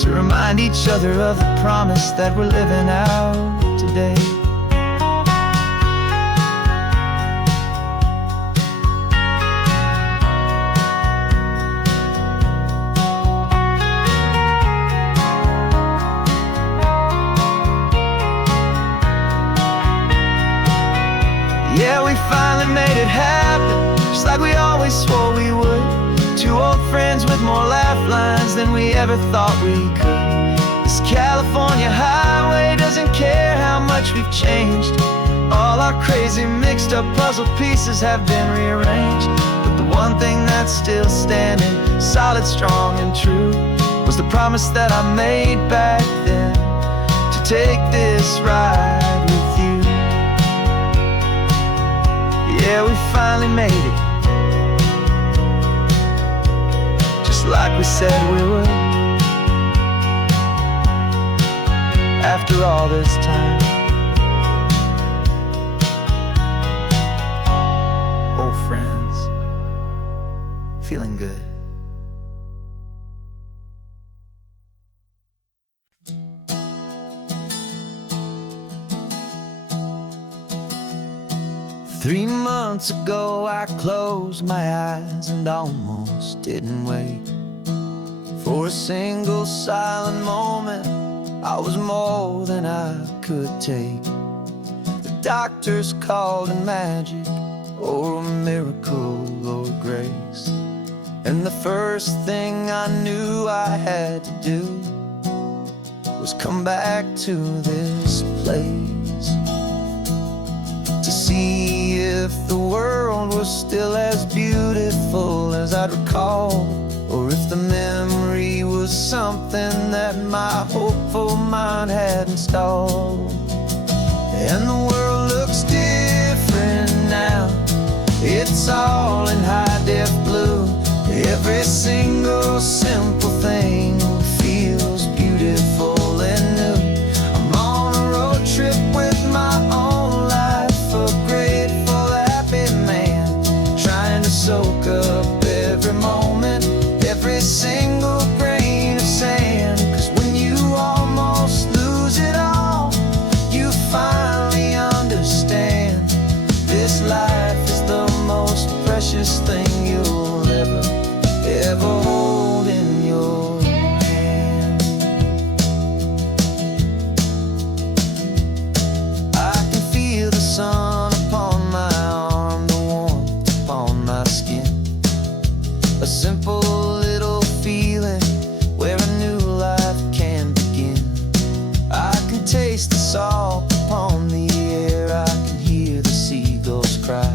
to remind each other of the promise that we're living out today. Yeah, we finally made it happen, just like we always swore we would. Two old friends with more laugh lines than we ever thought we could. This California highway doesn't care how much we've changed. All our crazy mixed up puzzle pieces have been rearranged, but the one thing that's still standing solid, strong and true, was the promise that I made back then, to take this ride with you. Yeah, we finally made it, just like we said we would. After all this time, old friends, feeling good. Three months ago I closed my eyes and almost didn't wake. For a single silent moment, I was more than I could take. The doctors called it magic, or a miracle, or grace. And the first thing I knew I had to do was come back to this place, to see if the world was still as beautiful as I'd recall, or if the memory was something that my hopeful mind had installed. And the world looks different now, it's all in high-def blue. Every single simple thing feels beautiful and new. I'm on a road trip with my own life, a grateful, happy man, trying to soak up every moment, every single grain of sand. 'Cause when you almost lose it all, you finally understand this life is the most precious thing you'll ever hold in your hand. I can feel the sun upon my arm, the warmth upon my skin, a simple little feeling where a new life can begin. I can taste the salt upon the air, I can hear the seagulls cry,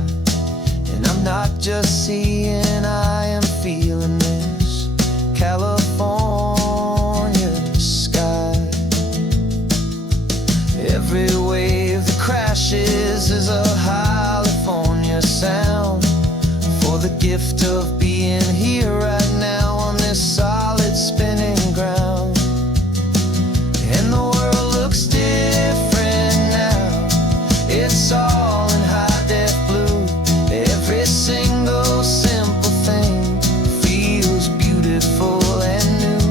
and I'm not just seeing, I am feeling this California sky. Every wave that crashes is a California sound, for the gift of being here right now on this solid spinning ground. And the world looks different now, it's all in high-def blue. Every single simple thing feels beautiful and new.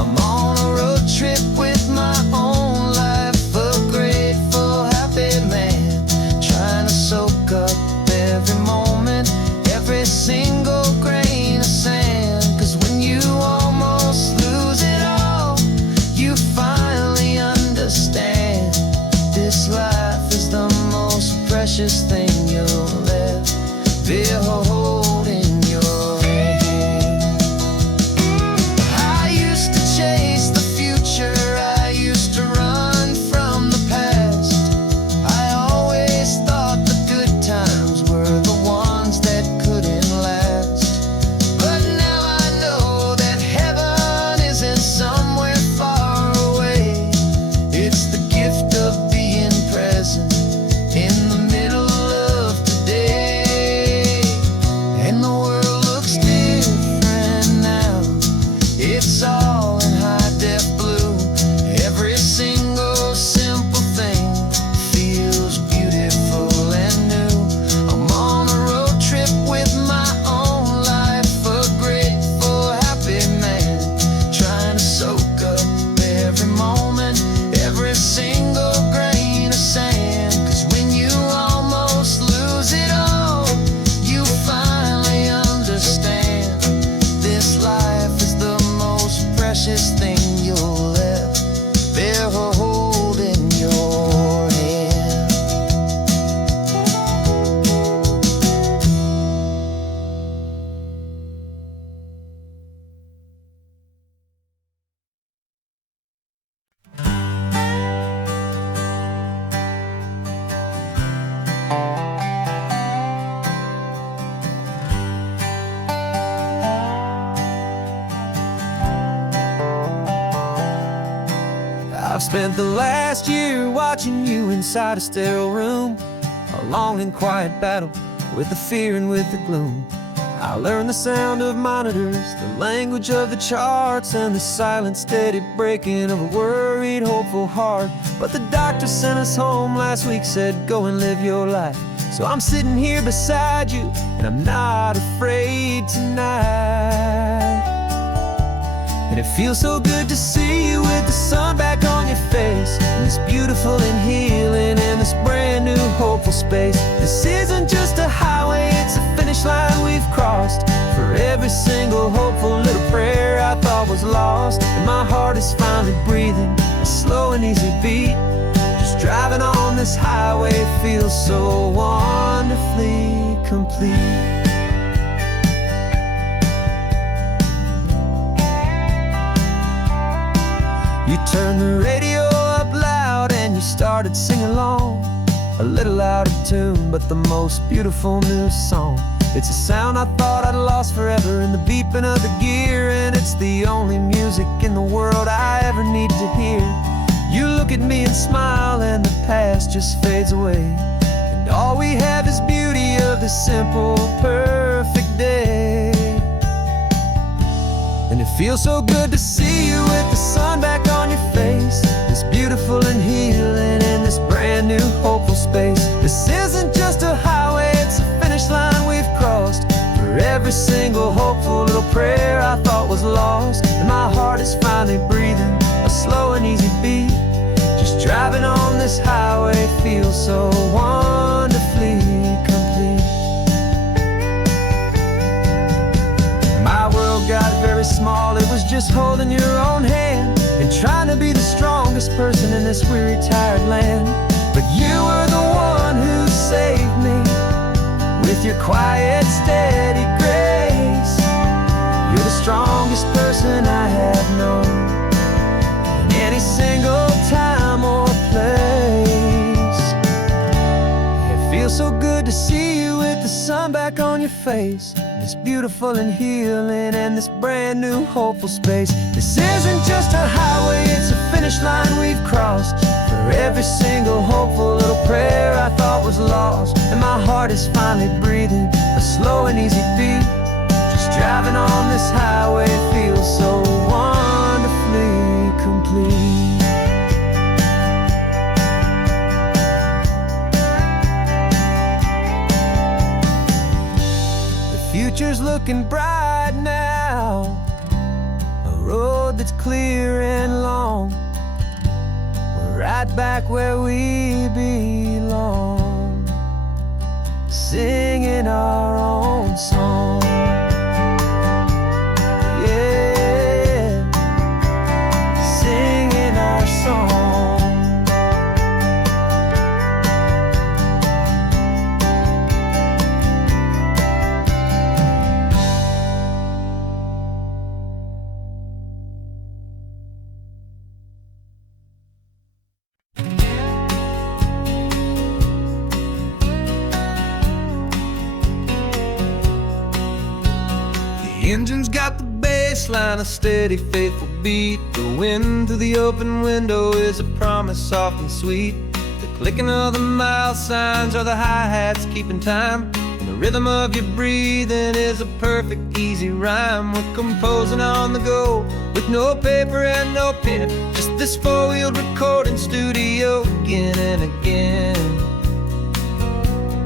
I'm on a road trip with my own life, a grateful, happy man, trying to soak up every moment, every single grain of sand. 'Cause when you almost lose it all, you finally understand this life is the most precious thing you'll ever hold in your hand. I used to chase the future, I used to run from the past. I always thought the good times were the ones that couldn't last. But now I know that heaven isn't somewhere far away. It's the gift of being present in the middle of today. spent the last year watching you inside a sterile room, a long and quiet battle with the fear and with the gloom. I learned the sound of monitors, the language of the charts, and the silent, steady breaking of a worried, hopeful heart. But the doctor sent us home last week, said, go and live your life. So I'm sitting here beside you, and I'm not afraid tonight. And it feels so good to see you with the sun back on your face, and this beautiful and healing in this brand new hopeful space. This isn't just a highway, it's a finish line we've crossed. For every single hopeful little prayer I thought was lost, and my heart is finally breathing a slow and easy beat. Just driving on this highway feels so wonderfully complete. You turned the radio up loud and you started singing along, a little out of tune, but the most beautiful new song. It's a sound I thought I'd lost forever in the beeping of the gear, and it's the only music in the world I ever need to hear. You look at me and smile, and the past just fades away, and all we have is beauty of this simple, perfect day. And it feels so good to see you with the sun back on your face, this beautiful and healing in this brand new hopeful space. This isn't just a highway, it's a finish line we've crossed. For every single hopeful little prayer I thought was lost, and my heart is finally breathing a slow and easy beat. Just driving on this highway feels so wonderfully complete. My world got very small, it was just holding your own hand and trying to be the strongest person in this weary, tired land. But you were the one who saved me with your quiet, steady grace. You're the strongest person I have known in any single time or place. It feels so good to see you with the sun back on your face, this beautiful and healing and this brand new hopeful space. This isn't just a highway, it's a finish line we've crossed. For every single hopeful little prayer I thought was lost, and my heart is finally breathing a slow and easy beat. Just driving on this highway feels so wonderfully complete. Future's looking bright now, a road that's clear and long. We're right back where we belong, singing our own song. Yeah, singing our song. The engine's got the bass line, a steady, faithful beat. The wind through the open window is a promise soft and sweet. The clicking of the mile signs are the hi-hats keeping time, and the rhythm of your breathing is a perfect, easy rhyme. We're composing on the go with no paper and no pen, just this four-wheeled recording studio again and again.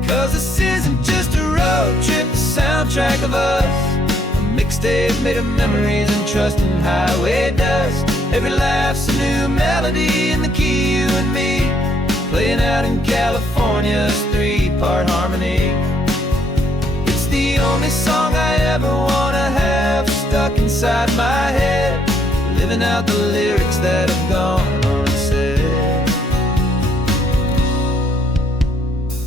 Cause this isn't just a road trip, a soundtrack of us, mixtape made of memories and trust in highway dust. Every laugh's a new melody in the key, you and me, playing out in California's three-part harmony. It's the only song I ever wanna have stuck inside my head, living out the lyrics that have gone unsaid.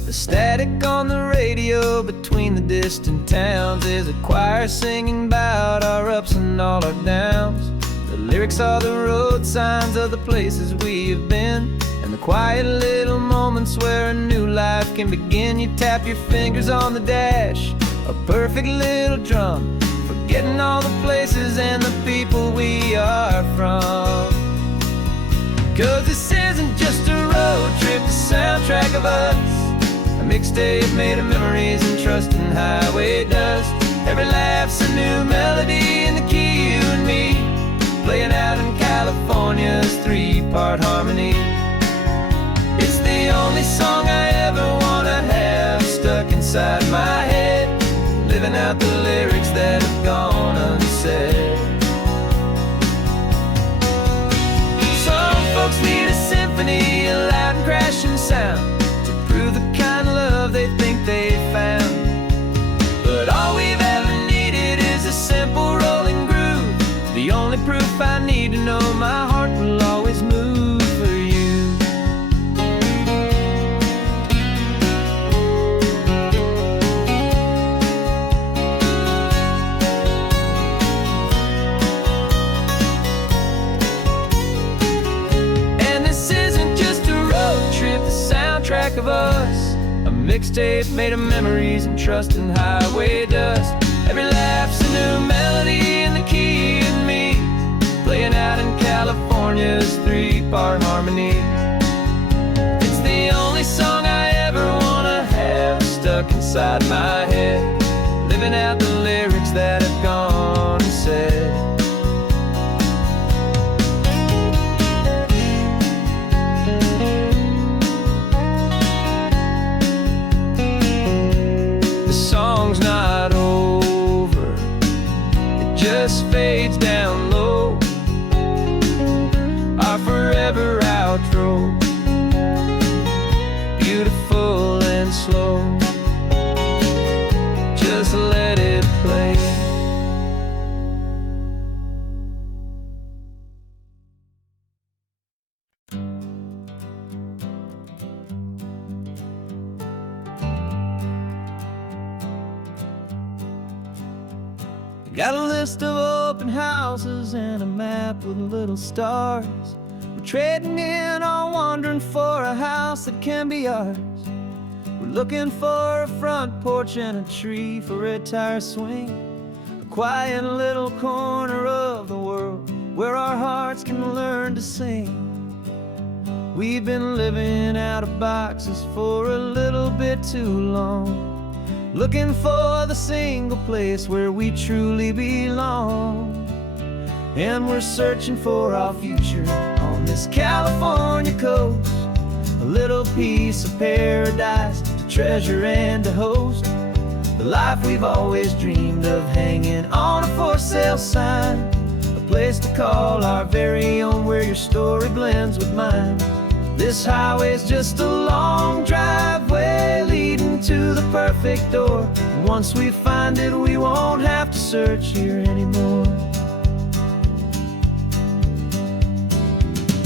The static on the radio between the distant towns is a choir singing about our ups and all our downs. The lyrics are the road signs of the places we have been, and the quiet little moments where a new life can begin. You tap your fingers on the dash, a perfect little drum, forgetting all the places and the people we are from. 'Cause this isn't just a road trip, the soundtrack of us. A mixtape made of memories and trust in highway dust. Every laugh's a new melody in the key, you and me, playing out in California's 3-part harmony. It's the only song I ever wanna have stuck inside my head, living out the lyrics that have gone unsaid. Some folks need a symphony, a loud and crashing sound, to prove the kind of love they think they found. But all we've ever needed is a simple rolling groove, the only proof I need to know my heart will always move for you. And this isn't just a road trip, the soundtrack of us. A mixtape made of memories and trust in highway dust. Every laugh's a new melody in the key and me, playing out in California's 3-part harmony. It's the only song I ever wanna have stuck inside my head, living out the lyrics that have gone unsaid. Song's not over, it just fades down low. Our forever outro, beautiful and slow. Just let it play. Got a list of open houses and a map with little stars. We're trading in or wandering for a house that can be ours. We're looking for a front porch and a tree for a tire swing, a quiet little corner of the world where our hearts can learn to sing. We've been living out of boxes for a little bit too long, looking for the single place where we truly belong. And we're searching for our future on this California coast, a little piece of paradise to treasure and to host, the life we've always dreamed of, hanging on a for sale sign, a place to call our very own where your story blends with mine. This highway's just a long driveway leading to the perfect door. And once we find it, we won't have to search here anymore.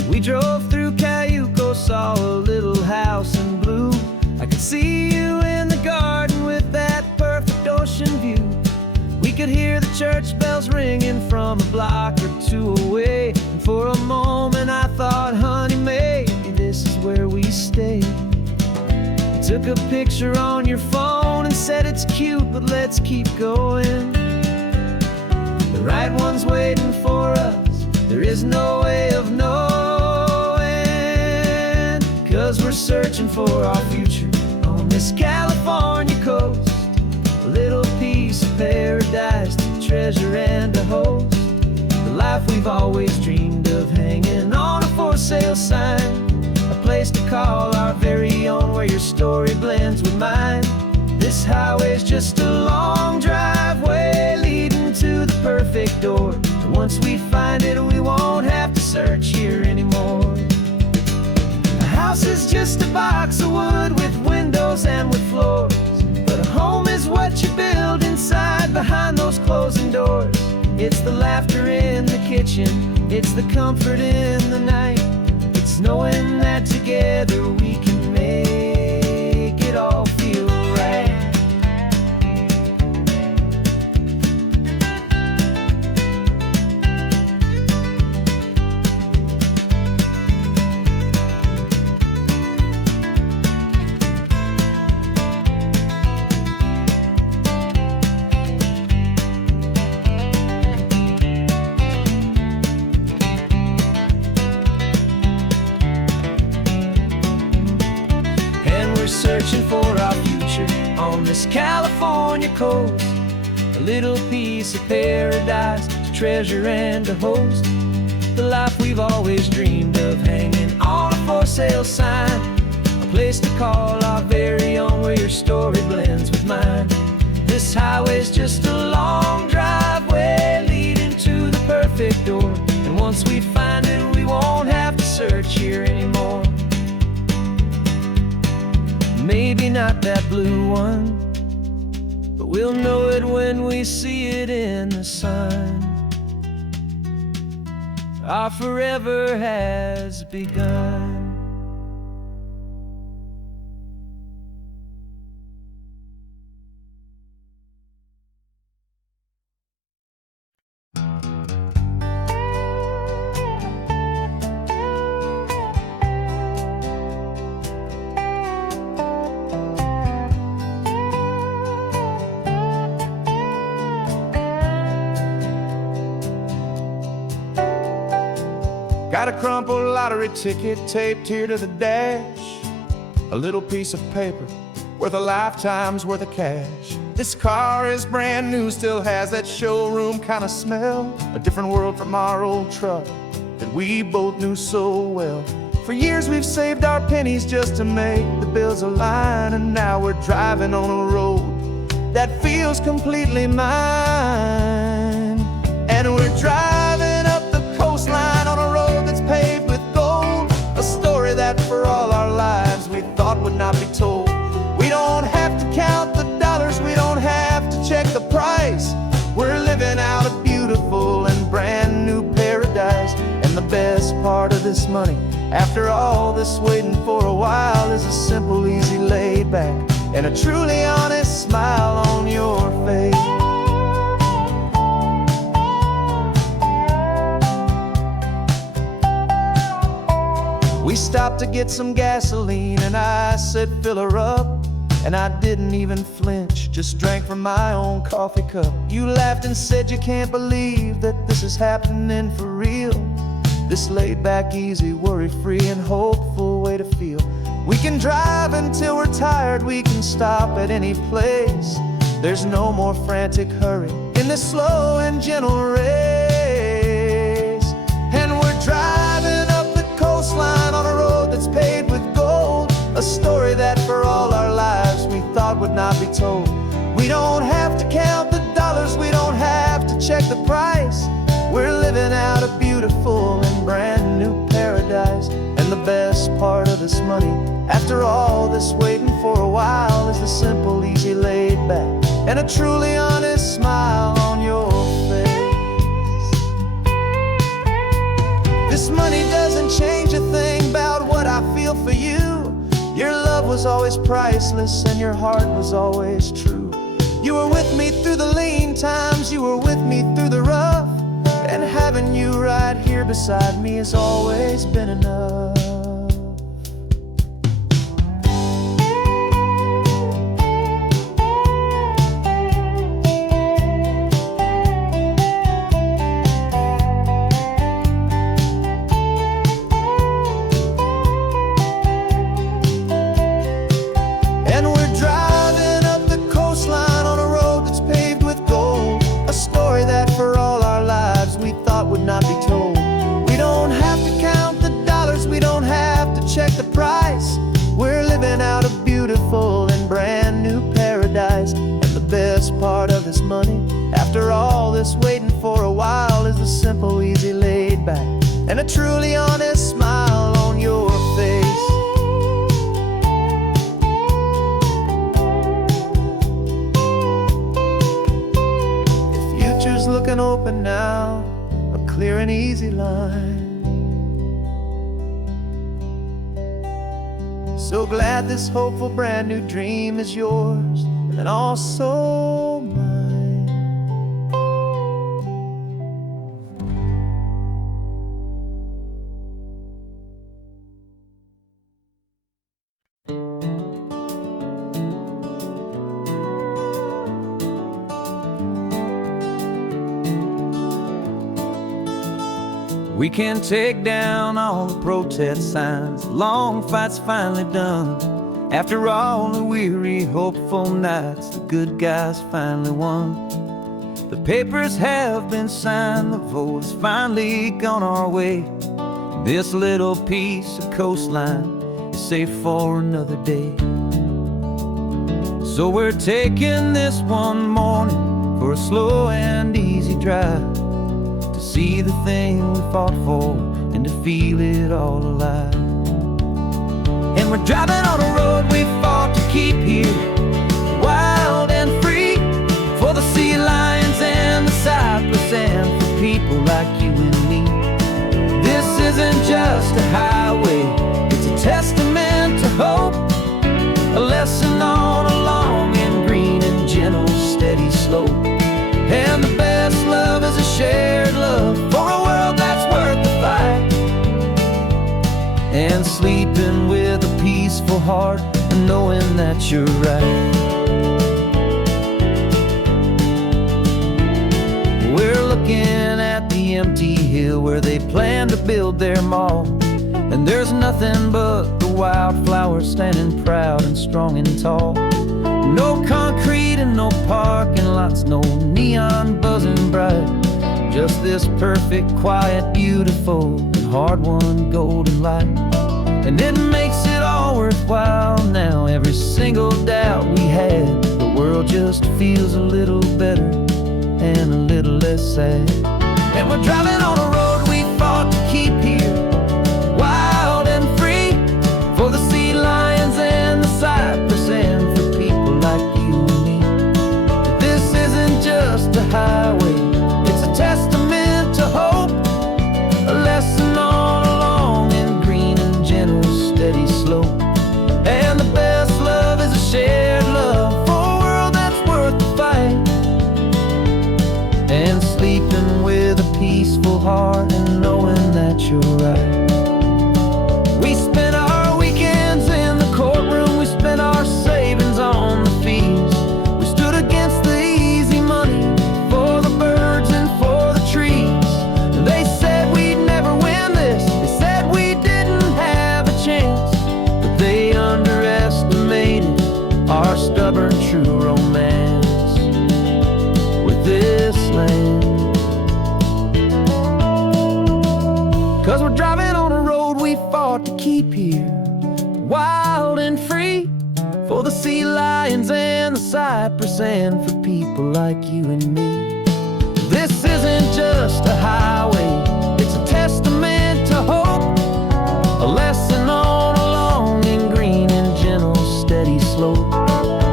We drove through Cayuco, saw a little house in blue. I could see you in the garden with that perfect ocean view. We could hear the church bells ringing from a block or two away. And for a moment I thought, honey, maybe this is where we stay. You took a picture on your phone and said it's cute, but let's keep going. The right one's waiting for us, there is no way of knowing. 'Cause we're searching for our future on this California coast, a little piece of paradise to treasure and to host, the life we've always dreamed of, hanging on a for sale sign, a place to call our very own where your story blends with mine. This highway's just a long driveway leading to the perfect door. And once we find it, we won't have to search here anymore. A house is just a box of wood with windows and with floors, but a home is what you build inside behind those closing doors. It's the laughter in the kitchen, it's the comfort in the night, it's knowing that together we can make it all feel right. searching for our future on this California coast. A little piece of paradise to treasure and to host. The life we've always dreamed of, hanging on a for sale sign. A place to call our very own, where your story blends with mine. This highway's just a long driveway leading to the perfect door. And once we find it, we won't have to search here anymore. Maybe not that blue one, but we'll know it when we see it in the sun. Our forever has begun. Got a crumpled lottery ticket taped here to the dash. A little piece of paper worth a lifetime's worth of cash. This car is brand new, still has that showroom kind of smell. A different world from our old truck that we both knew so well. For years we've saved our pennies just to make the bills align. And now we're driving on a road that feels completely mine. And we're driving up the coastline on a road that's paved with gold. A story that for all our lives we thought would not be told. We don't have to count the dollars, we don't have to check the price. We're living out a beautiful and brand new paradise. And the best part of this money, after all this waiting for a while, is a simple, easy, laid back, and a truly honest smile on your face. We stopped to get some gasoline and I said fill her up. And I didn't even flinch, just drank from my own coffee cup. You laughed and said you can't believe that this is happening for real. This laid back, easy, worry-free and hopeful way to feel. We can drive until we're tired, we can stop at any place. There's no more frantic hurry in this slow and gentle race. And we're driving up the coastline on a road that's paved with gold. A story that for all our lives we thought would not be told. We don't have to count the dollars, we don't have to check the price. We're living out a beautiful and brand new paradise. And the best part of this money, after all this waiting for a while, is the simple, easy, laid back, and a truly honest smile on your face. This money doesn't change a thing about what I feel for you. Your love was always priceless and your heart was always true. You were with me through the lean times, you were with me through the rough. And having you right here beside me has always been enough. Would not be told. We don't have to count the dollars, we don't have to check the price. We're living out a beautiful and brand new paradise. And the best part of this money, after all this waiting for a while, is the simple, easy, laid back, and a truly honest smile on your face. The future's looking open now, clear and easy line. So glad this hopeful brand new dream is yours and also mine. We can take down all the protest signs. Long fight's finally done. After all the weary, hopeful nights, the good guys finally won. The papers have been signed, the vote has finally gone our way. This little piece of coastline is safe for another day. So we're taking this one morning for a slow and easy drive, to see the thing we fought for and to feel it all alive. And we're driving on a road we fought to keep here, wild and free, for the sea lions and the cypress and for people like you and me. This isn't just a highway, it's a testament to hope, a lesson on a long and green and gentle steady slope. And the best love is a shared love for a world that's worth the fight, and sleeping with a peaceful heart and knowing that you're right. We're looking at the empty hill where they plan to build their mall, and there's nothing but the wildflowers standing proud and strong and tall. No concrete and no parking lots, no neon buzzing bright, just this perfect, quiet, beautiful, and hard-won golden light. And it makes it all worthwhile now. Every single doubt we had, the world just feels a little better and a little less sad. And we're driving on a road we fought to keep here, wild and free, for the sea lions and the cypress and for people like you and me. This isn't just a highway, it's a testament to hope, a lesson on a long and green and gentle steady slope. And the best love is a shared love for a world that's worth the fight, and sleeping with a peaceful heart and knowing that you're right. We spent our weekends in the courtroom, we spent our savings on the fees. We stood against the easy money for the birds and for the trees. And they said we'd never win this, they said we didn't have a chance, but they underestimated our stubborn true romance with this land. 'Cause we're driving on a road we fought to keep here, wild and free, for the sea lions and the cypress and for people like you and me. This isn't just a highway, it's a testament to hope, a lesson on a long and green and gentle steady slope.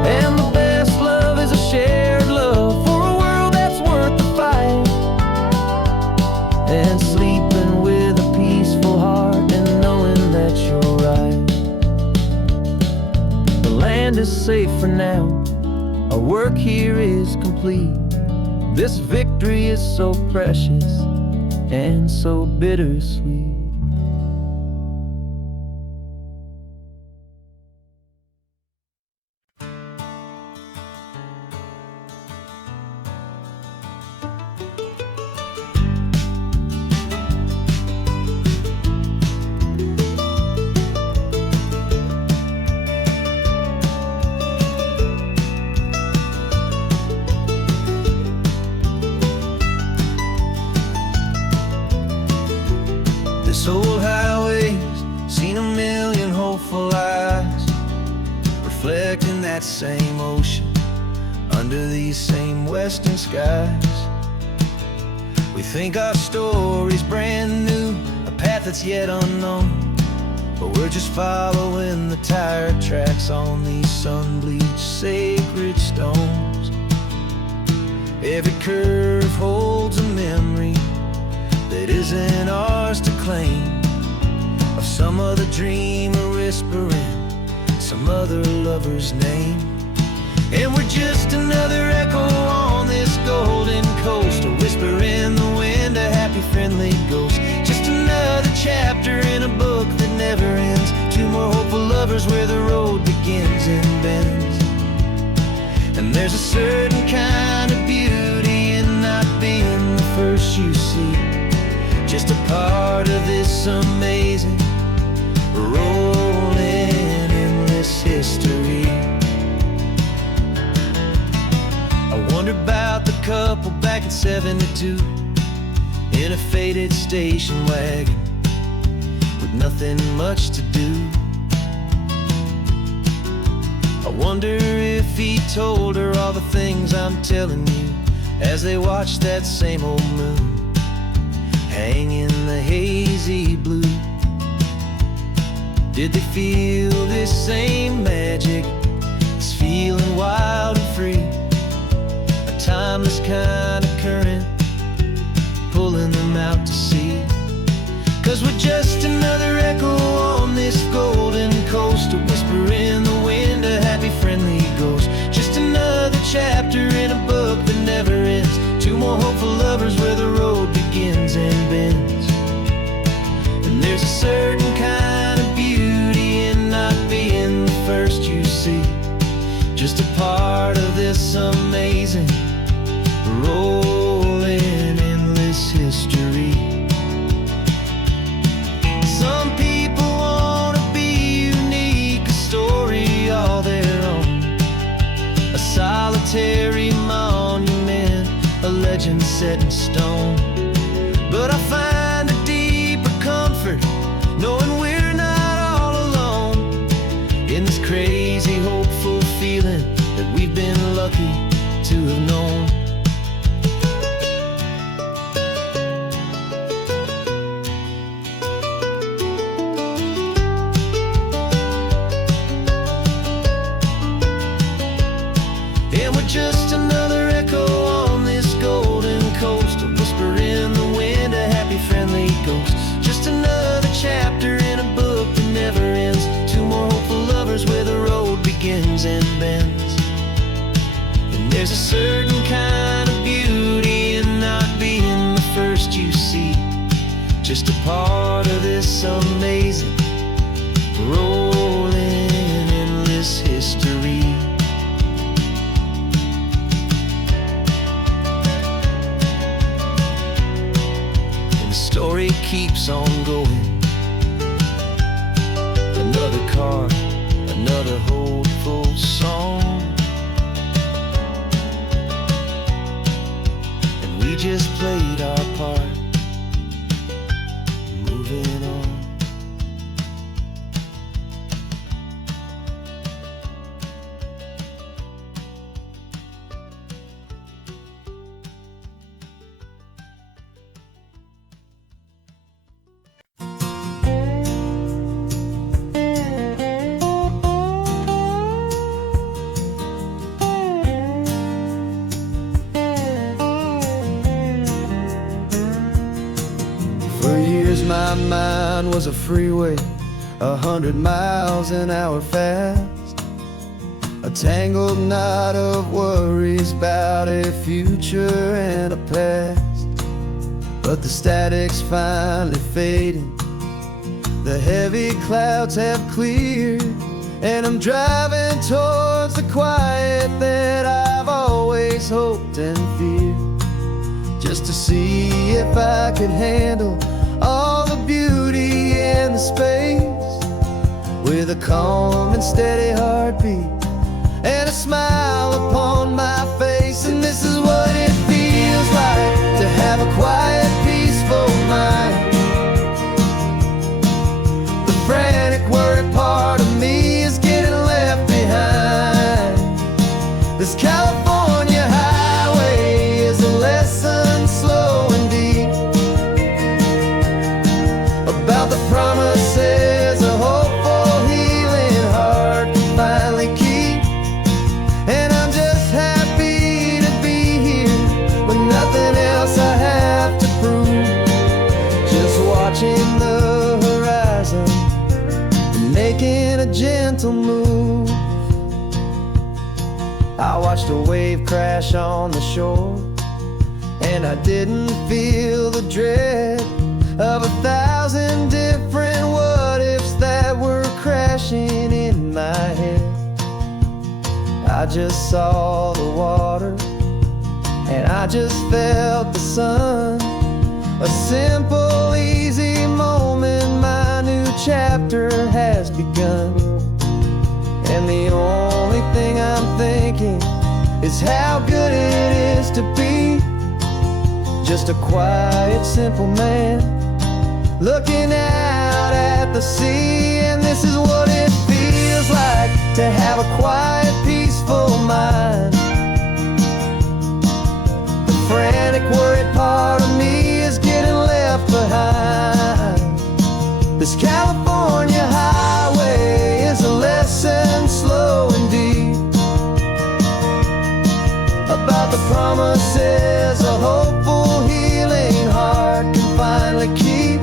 And the best love is a shared love for a world that's worth the fight, and sleeping with a peaceful heart and knowing that you're right. The land is safe for now, our work here is complete. This victory is so precious and so bittersweet. This old highway's seen a million hopeful eyes, reflecting that same ocean under these same western skies. We think our story's brand new, a path that's yet unknown, but we're just following the tire tracks on these sun-bleached sacred stones. Every curve holds a memory that isn't ours to claim, of some other dreamer whispering some other lover's name. And we're just another echo on this golden coast, a whisper in the wind, a happy friendly ghost. Just another chapter in a book that never ends, two more hopeful lovers where the road begins and bends. And there's a certain kind of beauty in not being the first you see, just a part of this amazing rolling endless history. couple back in '72 in a faded station wagon with nothing much to do. I wonder if he told her all the things I'm telling you as they watched that same old moon hang in the hazy blue. Did they feel this same magic, this feeling wild and free, a timeless kind of current pulling them out to sea? 'Cause we're just another echo on this golden coast, a whisper in the wind, a happy friendly ghost. Just another chapter in a book that never ends, two more hopeful lovers where the road begins and bends. And there's a certain kind of beauty in not being the first you see, just a part of this amazing rolling endless history. Some people wanna be unique, a story all their own, a solitary monument, a legend set in stone. But I find a deeper comfort knowing we're not all alone in this crazy, hopeful feeling that we've been lucky to have known. And we're just another echo on this golden coast, a whisper in the wind, a happy friendly ghost. Just another chapter in a book that never ends, two more hopeful lovers where the road begins and bends. And there's a certain kind of beauty in not being the first you see, just a part of this amazing rolling endless history. Story keeps on going. Another card, another hopeful song, and we just played our part, moving on. For years my mind was a freeway, 100 miles an hour fast, a tangled knot of worries about a future and a past. But the static's finally fading, the heavy clouds have cleared, and I'm driving towards the quiet that I've always hoped and feared, just to see if I could handle all the beauty and the space, with a calm and steady heartbeat and a smile upon my face. And this is what it feels like to have a quiet, peaceful mind. The frantic, worried part of me is getting left behind. This California highway is a lesson slow and deep about the promises a hopeful, healing heart can finally keep. And I'm just happy to be here with nothing else I have to prove, just watching the horizon and making a gentle move. I watched a wave crash on the shore, and I didn't feel the dread of 1,000 different what-ifs that were crashing in my head. I just saw the water, and I just felt the sun. A simple, easy moment, my new chapter has begun. And the only thing I'm thinking is how good it is to be just a quiet, simple man, looking out at the sea. And this is what it feels like to have a quiet, peaceful mind. The frantic, worried part of me is getting left behind. This California highway is a lesson, slow and deep, about the promises a hopeful, healing heart can finally keep.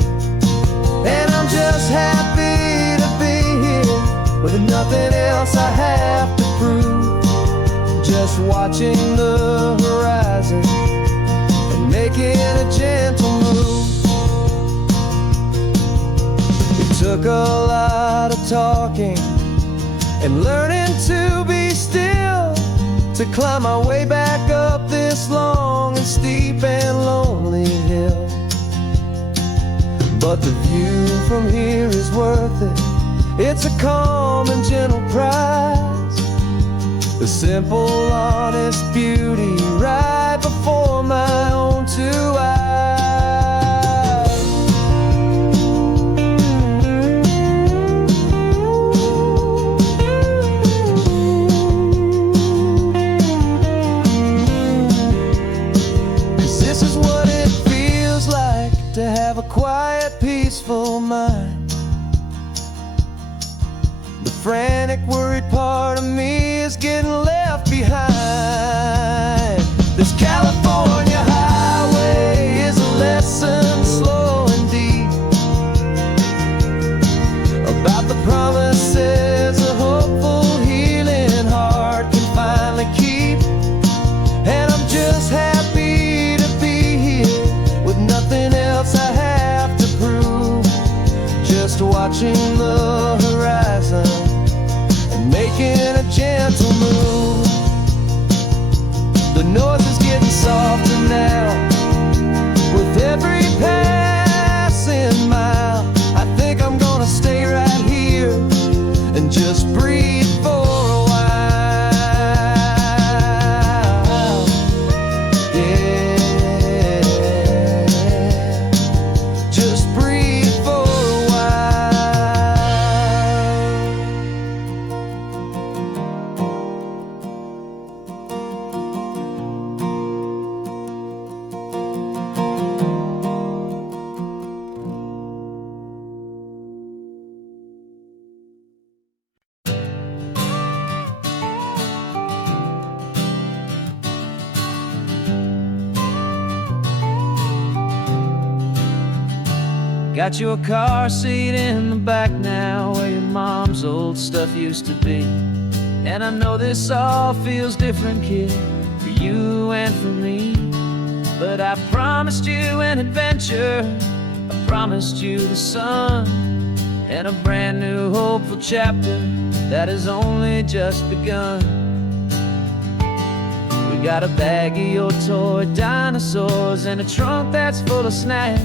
And I'm just happy to be here with nothing else I have to prove, just watching the horizon and making a gentle move. It took a lot of talking and learning to be still, to climb my way back up this long and steep and lonely hill. But the view from here is worth it. It's a calm and gentle prize, the simple, honest beauty right before my own two eyes. 'Cause this is what it feels like to have a quiet, peaceful mind. The frantic, worried part of me is getting left behind. This California highway is a lesson, slow and deep, about the promises a hopeful, healing heart can finally keep. And I'm just happy to be here with nothing else I have to prove, just watching the horizon and making a gentle move. The noise is getting softer now with every passing mile. I think I'm gonna stay right here and just breathe for a while. Yeah, just breathe for a got you a car seat in the back now, where your mom's old stuff used to be. And I know this all feels different, kid, for you and for me. But I promised you an adventure, I promised you the sun, and a brand new hopeful chapter that has only just begun. We got a bag of your toy dinosaurs and a trunk that's full of snacks.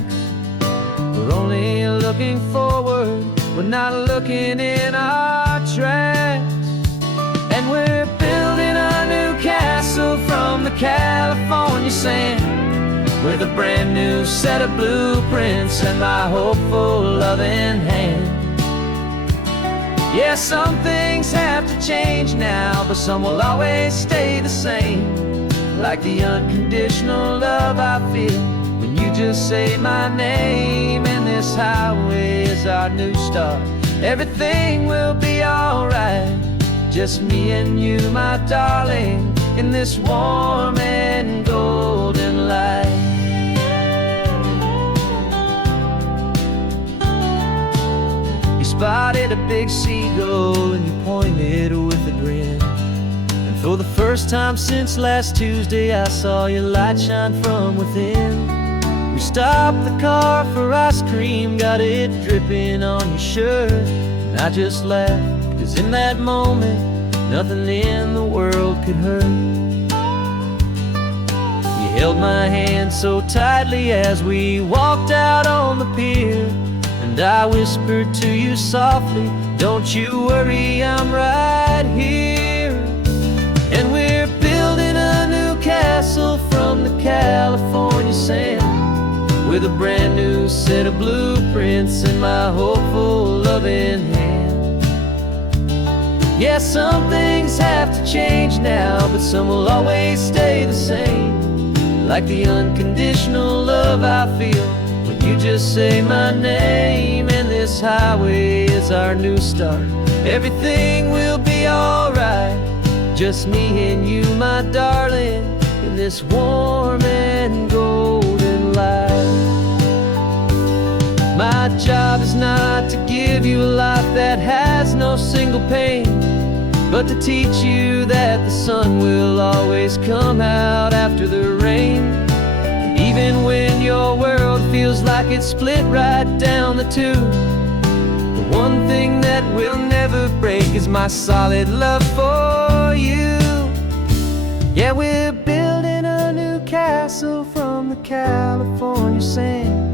We're only looking forward, we're not looking in our tracks. And we're building a new castle from the California sand, with a brand new set of blueprints and my hopeful loving hand. Yeah, some things have to change now, but some will always stay the same, like the unconditional love I feel when you just say my name. And this highway is our new start, everything will be alright, just me and you, my darling, in this warm and golden light. You spotted a big seagull and you pointed with a grin, and for the first time since last Tuesday I saw your light shine from within. We stopped the car for ice cream, got it dripping on your shirt, and I just laughed, 'cause in that moment nothing in the world could hurt. You held my hand so tightly as we walked out on the pier, and I whispered to you softly, don't you worry, I'm right here. And we're building a new castle from the California sand, with a brand new set of blueprints in my hopeful, loving hand. Yeah, some things have to change now, but some will always stay the same. Like the unconditional love I feel when you just say my name. And this highway is our new start. Everything will be alright. Just me and you, my darling, in this warm and golden light. My job is not to give you a life that has no single pain, but to teach you that the sun will always come out after the rain. And even when your world feels like it's split right down the two, the one thing that will never break is my solid love for you. Yeah, we're building a new castle from the California sand,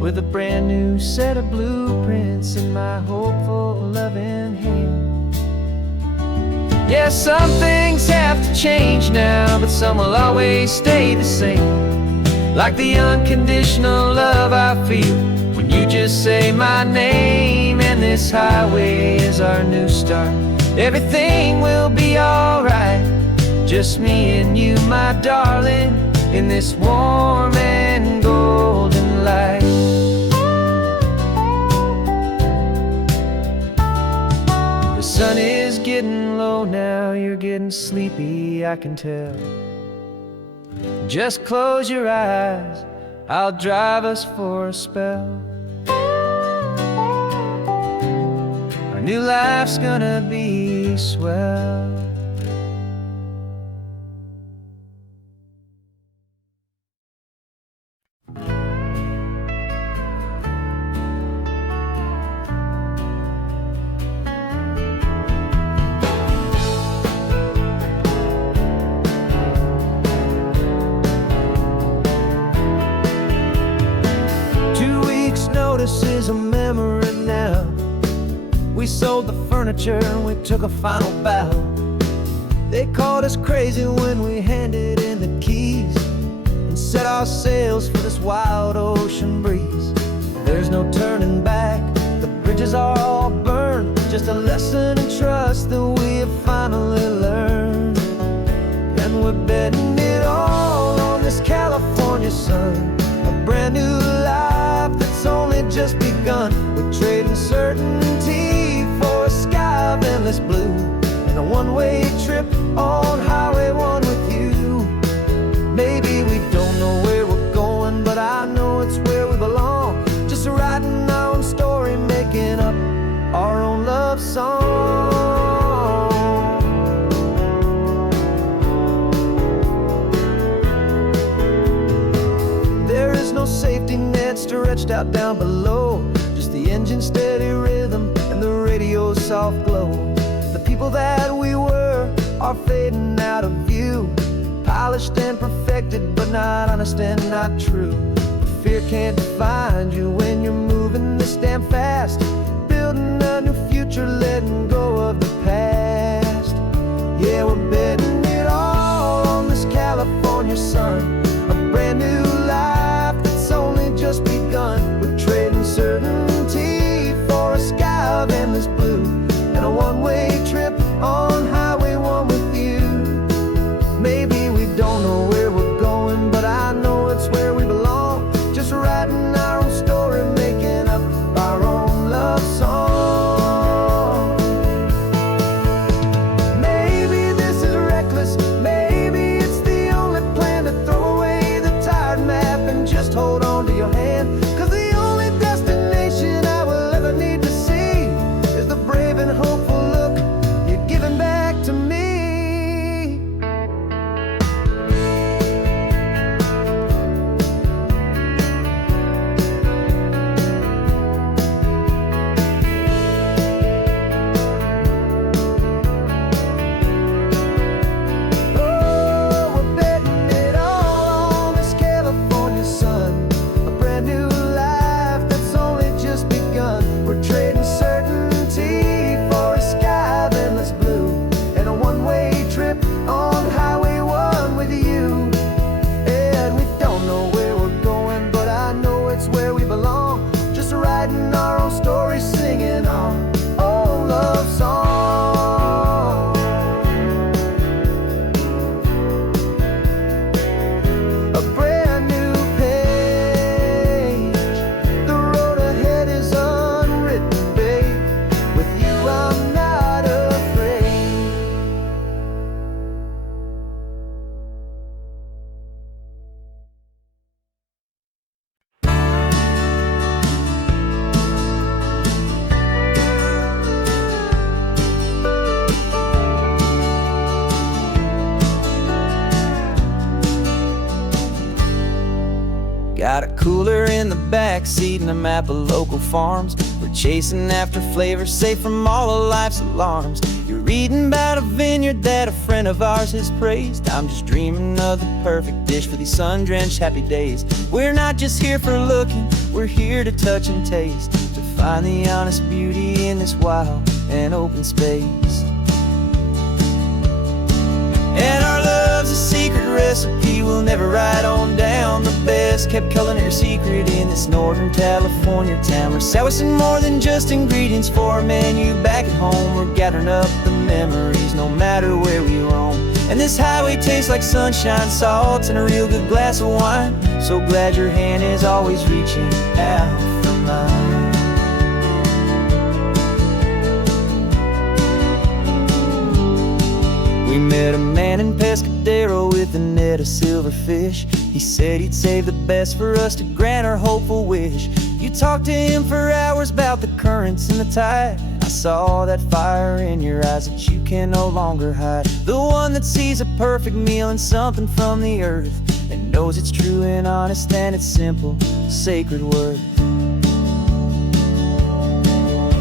with a brand new set of blueprints in my hopeful, loving hand. Yeah, some things have to change now, but some will always stay the same. Like the unconditional love I feel when you just say my name. And this highway is our new start. Everything will be alright. Just me and you, my darling, in this warm and golden light. The sun is getting low now, you're getting sleepy, I can tell. Just close your eyes, I'll drive us for a spell. Our new life's gonna be swell. Notice is a memory now. We sold the furniture and we took a final bow. They called us crazy when we handed in the keys and set our sails for this wild ocean breeze. There's no turning back, the bridges are all burned. Just a lesson in trust that we have finally learned. And we're betting it all on this California sun, a brand new life that's only just begun. We're trading certainty for a sky of endless blue, and a one-way trip on Highway 1 with you. Maybe we don't know where we're going, but I know it's where we belong. Just writing our own story, making up our own love song. There is no safety net stretched out down below, just the engine's steady rhythm and the radio's soft glow. The people that we were are fading out of view, polished and perfected, but not honest and not true. Fear can't define you when you're moving this damn fast, building a new future, letting go of the past. Yeah, we're betting it all on this California sun, a brand new life that's only just begun. We're trading certainty for a sky of endless blue, and a one-way trip on Highway 1 with you. Maybe we don't know where we're going, but I know it's where we belong. Just writing our own story, making up our own love song. Maybe this is reckless, maybe it's the only plan to throw away the tired map and just hold on to your hand. 'Cause the only destination I will ever need to see is the brave and hopeful look you're giving back to me. Oh, we're betting it all on this California sun, Got a cooler in the back seat and a map of local farms. We're chasing after flavors safe from all of life's alarms. You're reading about a vineyard that a friend of ours has praised. I'm just dreaming of the perfect dish for these sun-drenched happy days. We're not just here for looking, we're here to touch and taste, to find the honest beauty in this wild and open space. And our love's a secret recipe we'll never write on down. The best kept culinary secret in this Northern California town. We're sourcing more than just ingredients for a menu back at home. We're gathering up the memories no matter where we roam. And this highway tastes like sunshine, salt, and a real good glass of wine. So glad your hand is always reaching out for mine. We met a man in Pescadero with a net of silverfish. He said he'd save the best for us to grant our hopeful wish. You talked to him for hours about the currents and the tide. I saw that fire in your eyes that you can no longer hide. The one that sees a perfect meal in something from the earth, and knows it's true and honest and it's simple, sacred word.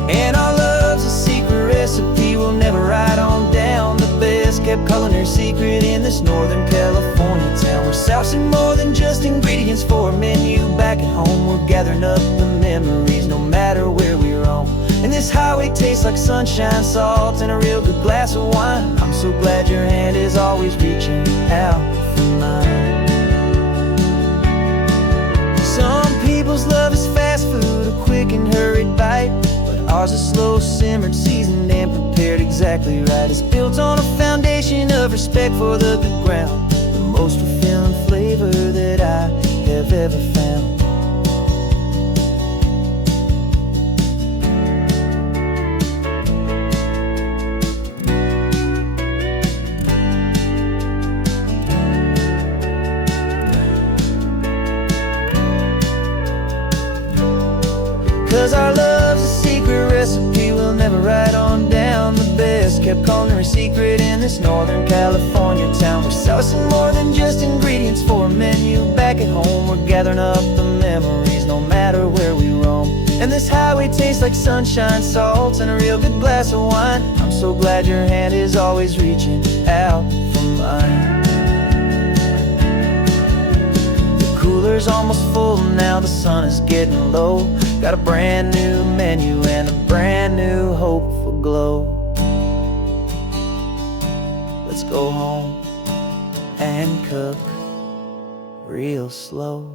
And our love's a secret recipe we'll never write on down. The best kept culinary secret in this Northern California town. We're sourcing more than just ingredients for a menu back at home. We're gathering up the memories no matter where we roam. And this highway tastes like sunshine, salt, and a real good glass of wine. I'm so glad your hand is always reaching out for mine. Some people's love is fast food, a quick and hurried bite. Ours is slow simmered, seasoned, and prepared exactly right. It's built on a foundation of respect for the good ground, the most fulfilling flavor that I have ever found. 'Cause our love's a secret recipe we'll never write on down. The best kept culinary secret in this Northern California town. We're sourcing more than just ingredients for a menu back at home. We're gathering up the memories no matter where we roam. And this highway tastes like sunshine, salt, and a real good glass of wine. I'm so glad your hand is always reaching out for mine. The cooler's almost full now, the sun is getting low. Got a brand new menu and a brand new hopeful glow. Let's go home and cook real slow.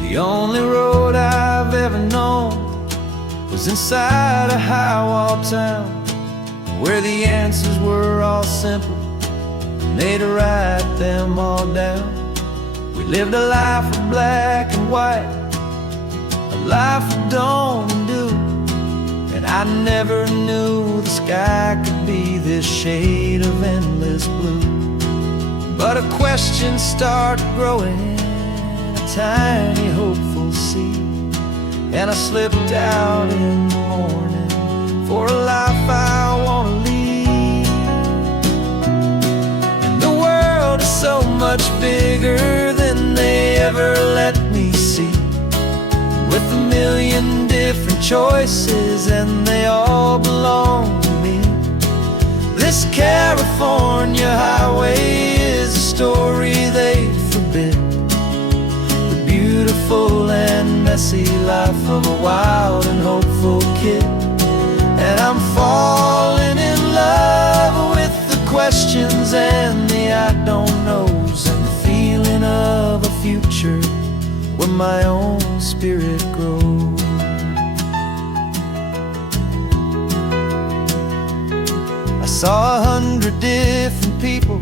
The only road I've ever known was inside a high-wall town, where the answers were all simple and they'd write them all down. We lived a life of black and white, a life of dawn and dew, and I never knew the sky could be this shade of endless blue. But a question started growing, tiny hopeful seed, and I slipped out in the morning for a life I want to lead. And the world is so much bigger than they ever let me see, with a million different choices and they all belong to me. This California highway is a story they forbid, beautiful and messy life of a wild and hopeful kid. And I'm falling in love with the questions and the I don't knows, and the feeling of a future where my own spirit grows. I saw 100 different people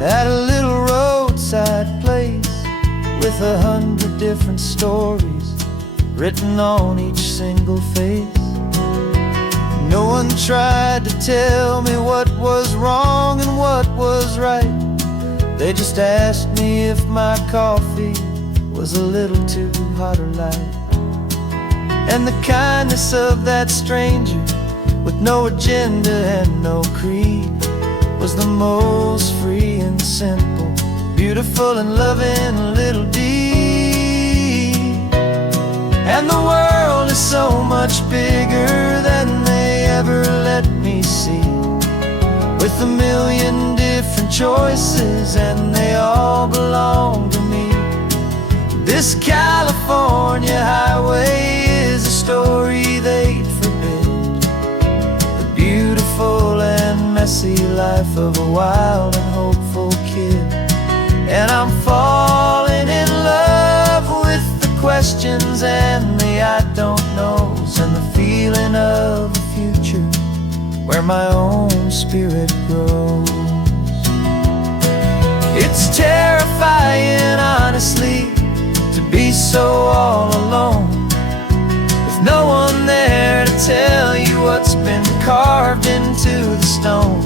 at a little roadside place, with 100 different stories written on each single face. No one tried to tell me what was wrong and what was right, They just asked me if my coffee was a little too hot or light. And the kindness of that stranger, with no agenda and no creed, was the most free and simple, beautiful and loving little deed. And the world is so much bigger than they ever let me see, with a million different choices and they all belong to me. This California highway is a story they'd forbid, the beautiful and messy life of a wild and hopeful kid. And I'm falling in love with the questions and the I don't knows, and the feeling of a future where my own spirit grows. It's terrifying, honestly, to be so all alone, with no one there to tell you what's been carved into the stone.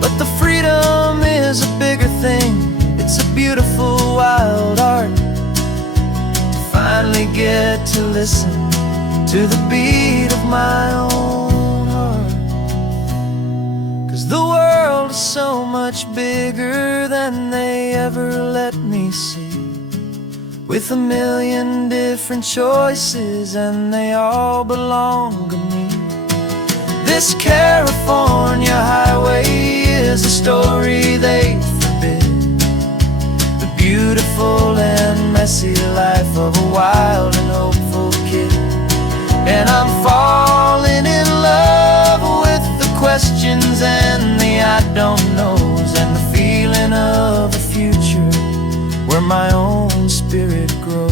But the freedom is a bigger thing. It's a beautiful wild art to finally get to listen to the beat of my own heart. 'Cause the world is so much bigger than they ever let me see, with a million different choices and they all belong to me. This California highway is a story they forbid, the beautiful and messy life of a wild and hopeful kid. And I'm falling in love with the questions and the I don't knows, and the feeling of a future where my own spirit grows.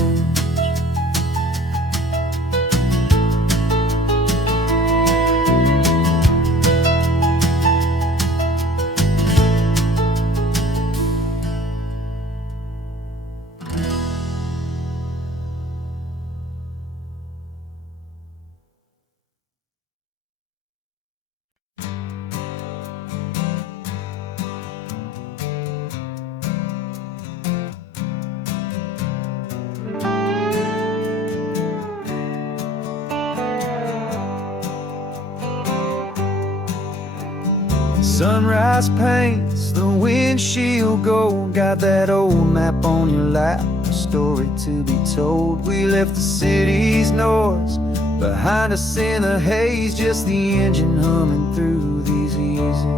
Sunrise paints the windshield gold, got that old map on your lap, a story to be told. We left the city's noise behind us in the haze, just the engine humming through these easy,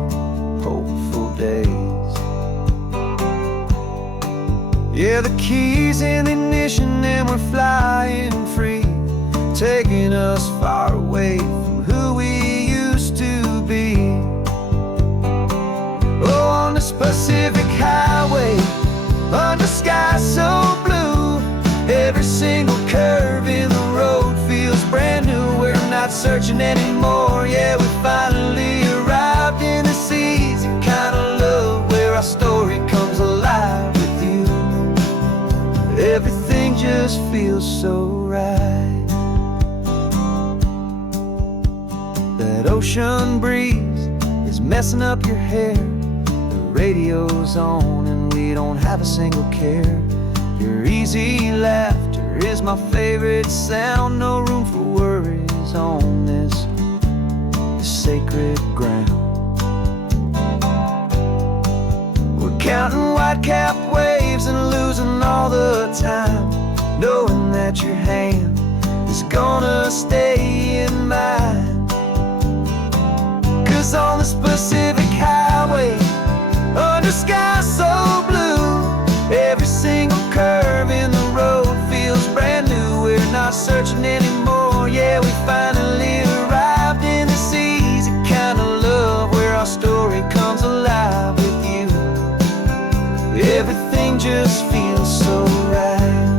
hopeful days. Yeah, the keys in the ignition and we're flying free, taking us far away from who we used to be. Oh, on this Pacific highway, under sky so blue, every single curve in the road feels brand new. We're not searching anymore, yeah, we finally arrived in this easy kind of love, where our story comes alive with you. Everything just feels so right. That ocean breeze is messing up your hair, radio's on and we don't have a single care. Your easy laughter is my favorite sound, no room for worries on this sacred ground. We're counting white-cap waves and losing all the time, knowing that your hand is gonna stay in mine. 'Cause on this Pacific highway, under sky so blue, every single curve in the road feels brand new. We're not searching anymore, yeah, we finally arrived in this easy kind of love, where our story comes alive with you. Everything just feels so right.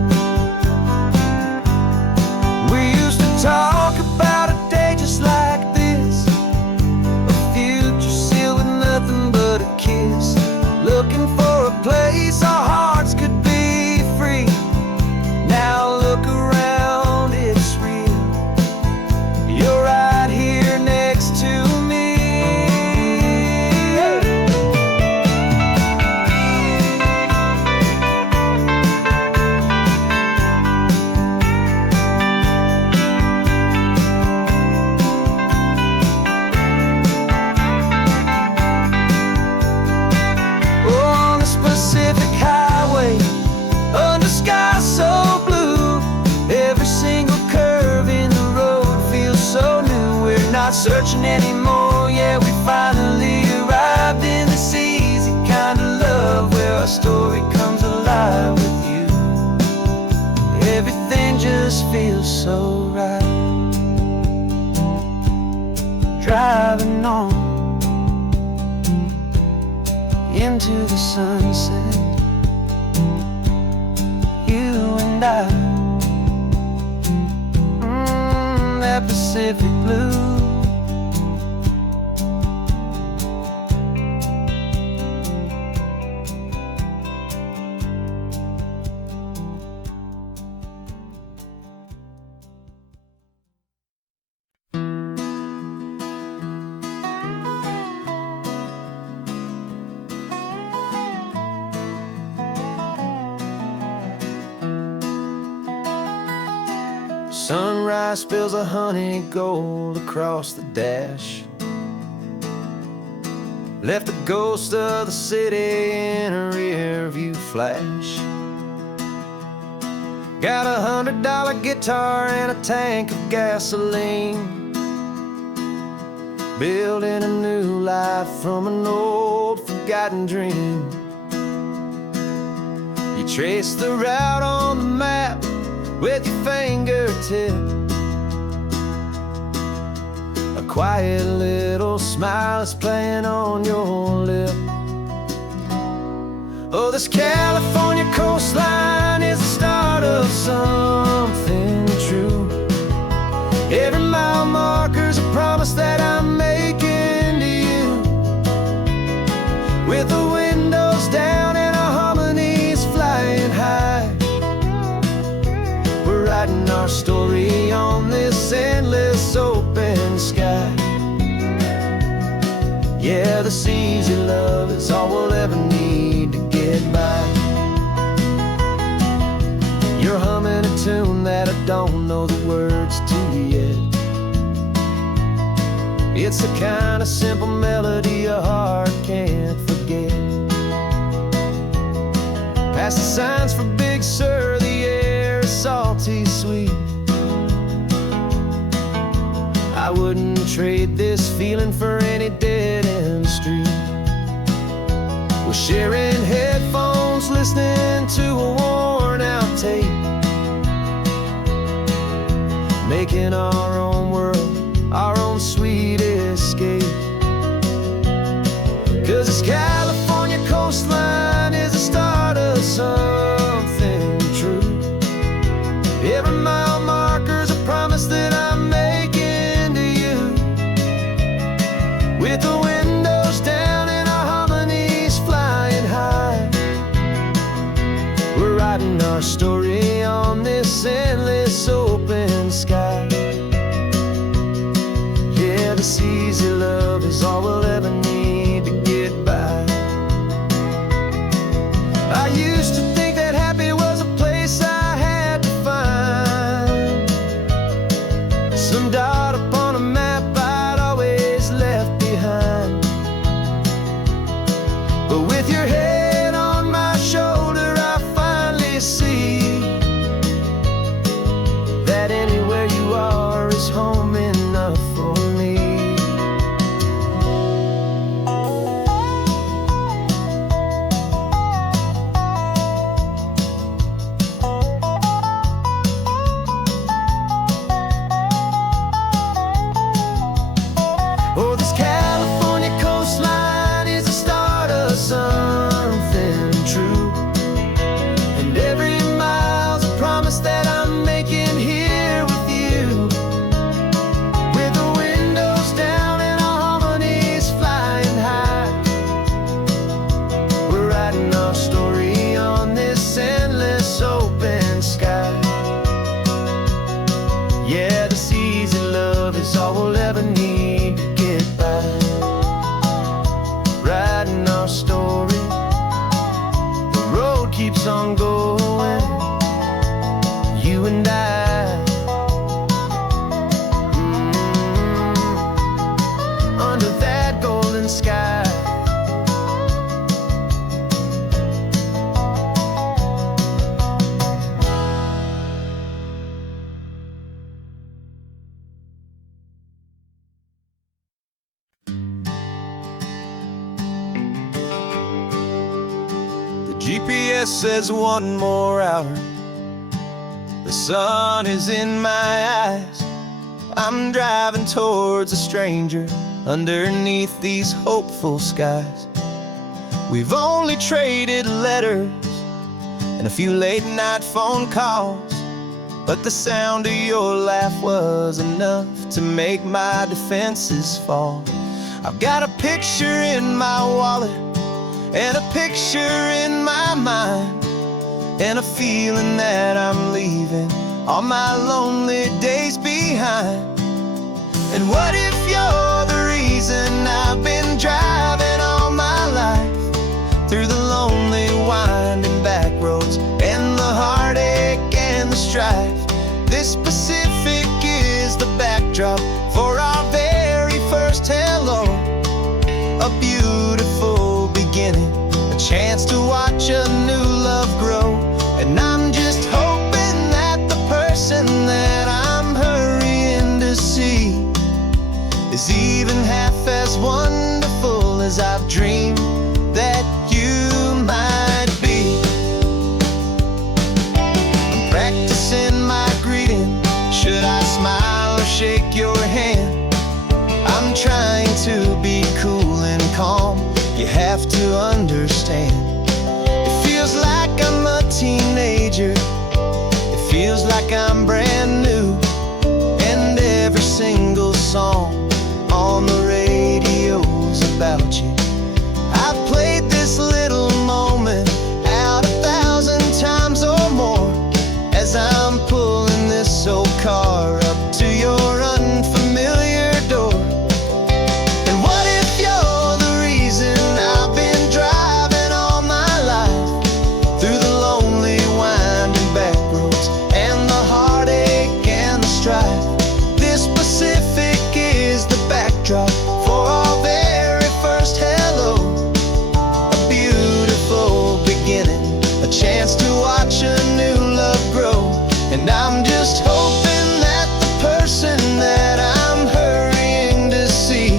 We used to talk about a day just like this, a future sealed with nothing but a kiss, looking for a place our hearts could be free. Now look around, it's real. You're right here next to me. our story comes alive with you. Everything just feels so right. Driving on into the sunset, you and I, that Pacific blue. Sunrise spills a honey gold across the dash. Left the ghost of the city in a rear view flash. Got $100 guitar and a tank of gasoline, building a new life from an old forgotten dream. You trace the route on the map with your fingertip, a quiet little smile is playing on your lip. Oh, this California coastline is the start of something true. Every mile marker's a promise that I'm making to you. With the windows down and our harmonies flying high, we're writing our story on this endless open sky. Yeah, this easy love is all we'll ever need to get by. You're humming a tune that I don't know the words to yet. It's the kind of simple melody your heart can't forget. Past the signs for Big Sur, the air is salty sweet. I wouldn't trade this feeling for any dead-end street. We're sharing headphones, listening to a worn-out tape, making our own world, our own sweet escape. 'Cause this California coastline is the start of something true. Every mile marker's a promise that I'm making to you. With the windows down and our harmonies flying high, we're writing our story on this endless open sky. Yeah, this easy love is all we'll ever need to get by. I used to think that happy was a place I had to find, some dot upon a map I'd always left behind. But with your head on my shoulder, I finally see that anywhere you are is home enough for me. Oh, this California coastline is the start of something true. And every mile's a promise that I'm making here with you. With the windows down and our harmonies flying high, we're writing our story on this endless open sky. Yeah, this easy love is all we'll ever need to get by. Writing our story, the road keeps on going, you and I, under that golden sky. GPS says one more hour. The sun is in my eyes. I'm driving towards a stranger underneath these hopeful skies. We've only traded letters and a few late night phone calls, but the sound of your laugh was enough to make my defenses fall. I've got a picture in my wallet and a picture in my mind, and a feeling that I'm leaving all my lonely days behind. And what if you're the reason I've been driving all my life, through the lonely winding back roads and the heartache and the strife? This Pacific is the backdrop for our very first hello. A beautiful beginning, a chance to watch a new love grow. And I'm just hoping that the person that I'm hurrying to see is even half as wonderful as I've dreamed that you might be. I'm practicing my greeting. Should I smile or shake your hand? I'm trying to be cool and calm. You have to understand. It feels like I'm a teenager. It feels like I'm brand new. And every single song on the radio's about you. I've played this little moment out 1,000 times or more, as I'm pulling this old car up to your unfamiliar door. And what if you're the reason I've been driving all my life, through the lonely winding back roads and the heartache and the strife? This Pacific is the backdrop for our very first hello. A beautiful beginning, a chance to watch a new love grow. And I'm just hoping that the person that I'm hurrying to see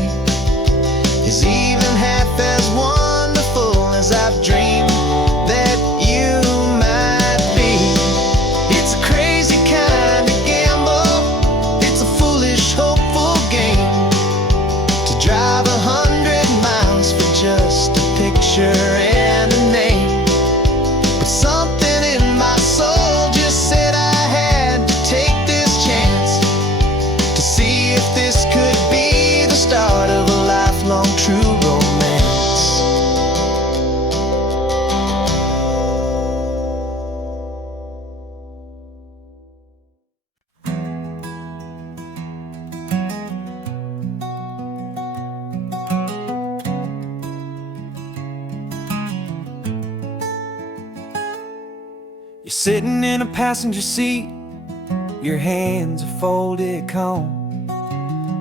is even half as wonderful as I've dreamed that you might be. It's a crazy kind of gamble. It's a foolish, hopeful game to drive 100 miles for just a picture and a name. But something in my soul just said I had to take this chance to see if this could be the start of a lifelong true romance. You're sitting in a passenger seat, your hands are folded calm.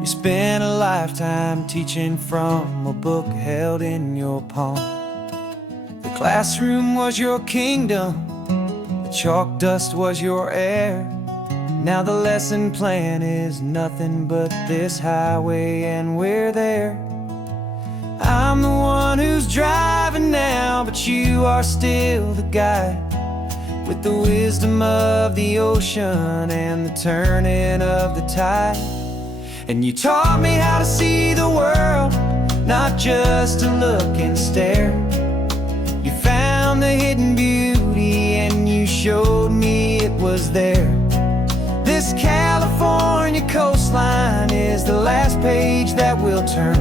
You spent a lifetime teaching from a book held in your palm. The classroom was your kingdom, the chalk dust was your air. Now the lesson plan is nothing but this highway and we're there. I'm the one who's driving now, but you are still the guide, with the wisdom of the ocean and the turning of the tide. And you taught me how to see the world, not just to look and stare. You found the hidden beauty and you showed me it was there. This California coastline is the last page that we'll turn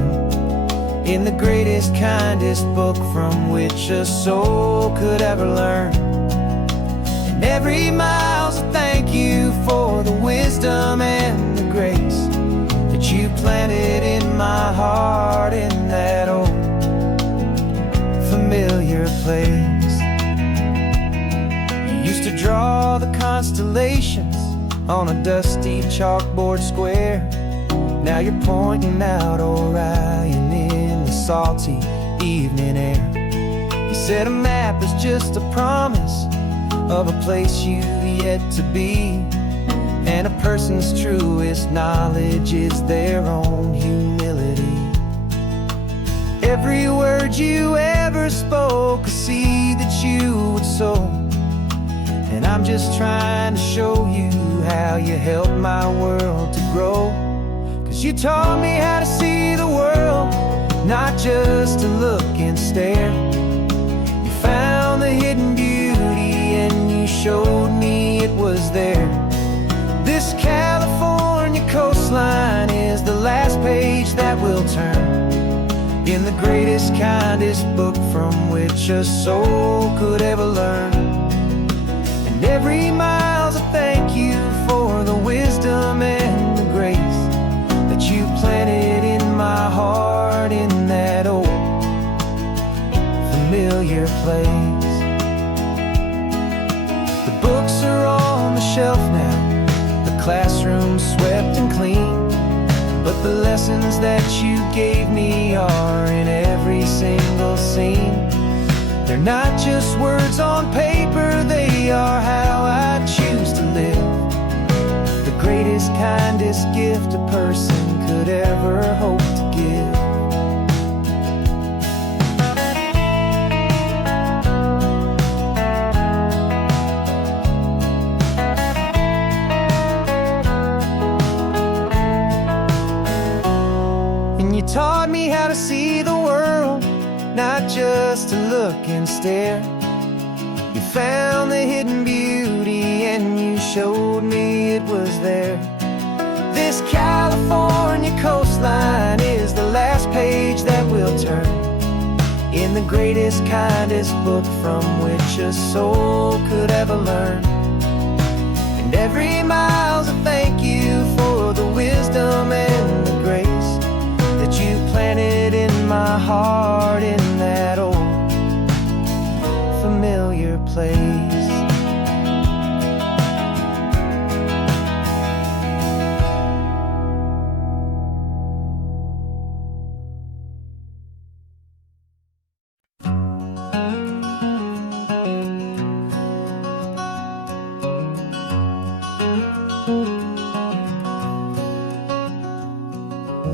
in the greatest, kindest book from which a soul could ever learn. And every mile's a thank you for the wisdom and the grace that you planted in my heart in that old familiar place. You used to draw the constellations on a dusty chalkboard square. Now you're pointing out Orion in the salty evening air. You said a map is just a promise of a place you've yet to be, and a person's truest knowledge is their own humility. Every word you ever spoke, a seed that you I'm just trying to show you how you helped my world to grow. 'Cause you taught me how to see the world, not just to look and stare. You found the hidden beauty and you showed me it was there. This California coastline is the last page that we'll turn in the greatest, kindest book from which a soul could ever learn. And every mile's a thank you for the wisdom and the grace that you planted in my heart in that old familiar place. The books are on the shelf now, the classroom swept and clean, but the lessons that you gave me are in every single scene. They're not just words on paper, they are how I choose to live. The greatest, kindest gift a person could ever hope to give. Taught me how to see the world, not just to look and stare. You found the hidden beauty and you showed me it was there. This California coastline is the last page that we'll turn in the greatest, kindest book from which a soul could ever learn. And every mile's a thank you for the wisdom and the grace that you planted in my heart in that old familiar place.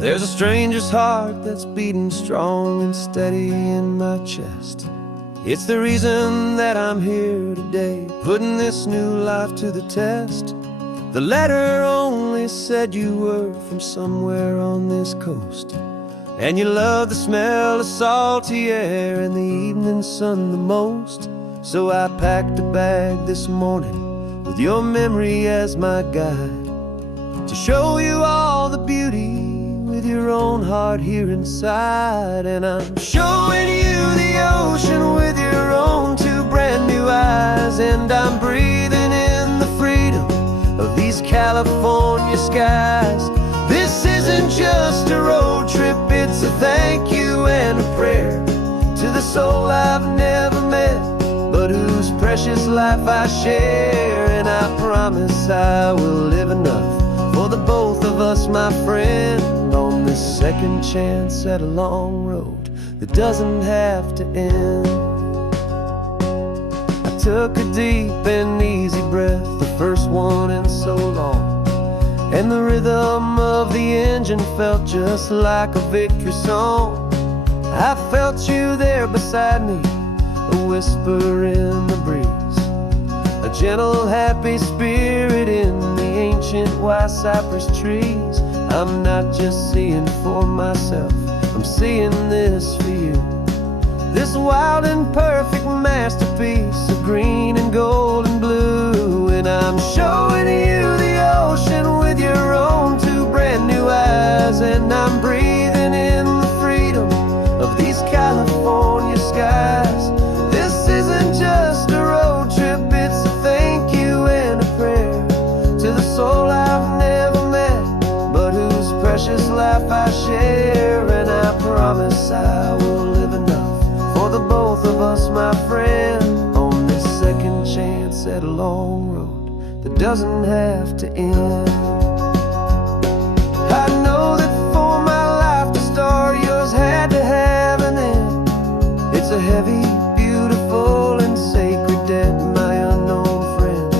There's a stranger's heart that's beating strong and steady in my chest. It's the reason that I'm here today, putting this new life to the test. The letter only said you were from somewhere on this coast, and you love the smell of salty air and the evening sun the most. So I packed a bag this morning with your memory as my guide, to show you all the beauty with your own heart here inside. And I'm showing you the ocean with your own two brand new eyes, and I'm breathing in the freedom of these California skies. This isn't just a road trip, it's a thank you and a prayer to the soul I've never met, but whose precious life I share. And I promise I will live enough for the both of us, my friend, on this second chance at a long road that doesn't have to end. I took a deep and easy breath, the first one in so long, and the rhythm of the engine felt just like a victory song. I felt you there beside me, a whisper in the breeze, a gentle, happy spirit in the ancient white cypress trees. I'm not just seeing for myself, I'm seeing this for you. This wild and perfect masterpiece of green and gold and blue. And I'm showing you the ocean with your own two brand new eyes, and I'm breathing in the freedom of these California skies. This isn't just a road trip, it's a thank you and a prayer to the soul I've never met, but whose precious life I share. And I promise I will live enough for the both of us, my friend, on this second chance at a long road that doesn't have to end. I know that for my life to start, yours had to have an end. It's a heavy, beautiful, and sacred debt, my unknown friend,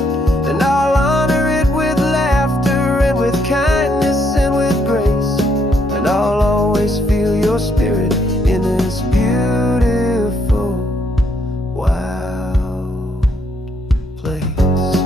and I'll honor it with laughter and with kindness and with grace, and I'll always feel your spirit in this beautiful, wild place.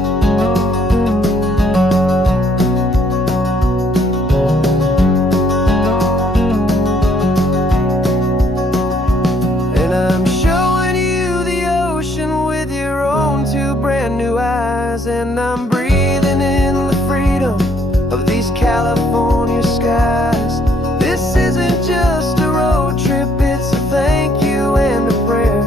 skies, and I'm breathing in the freedom of these California skies. This isn't just a road trip, it's a thank you and a prayer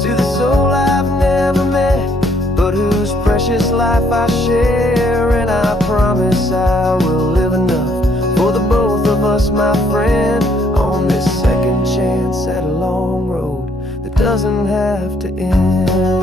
to the soul I've never met, but whose precious life I share. And I promise I will live enough for the both of us, my friend, on this second chance at a long road that doesn't have to end.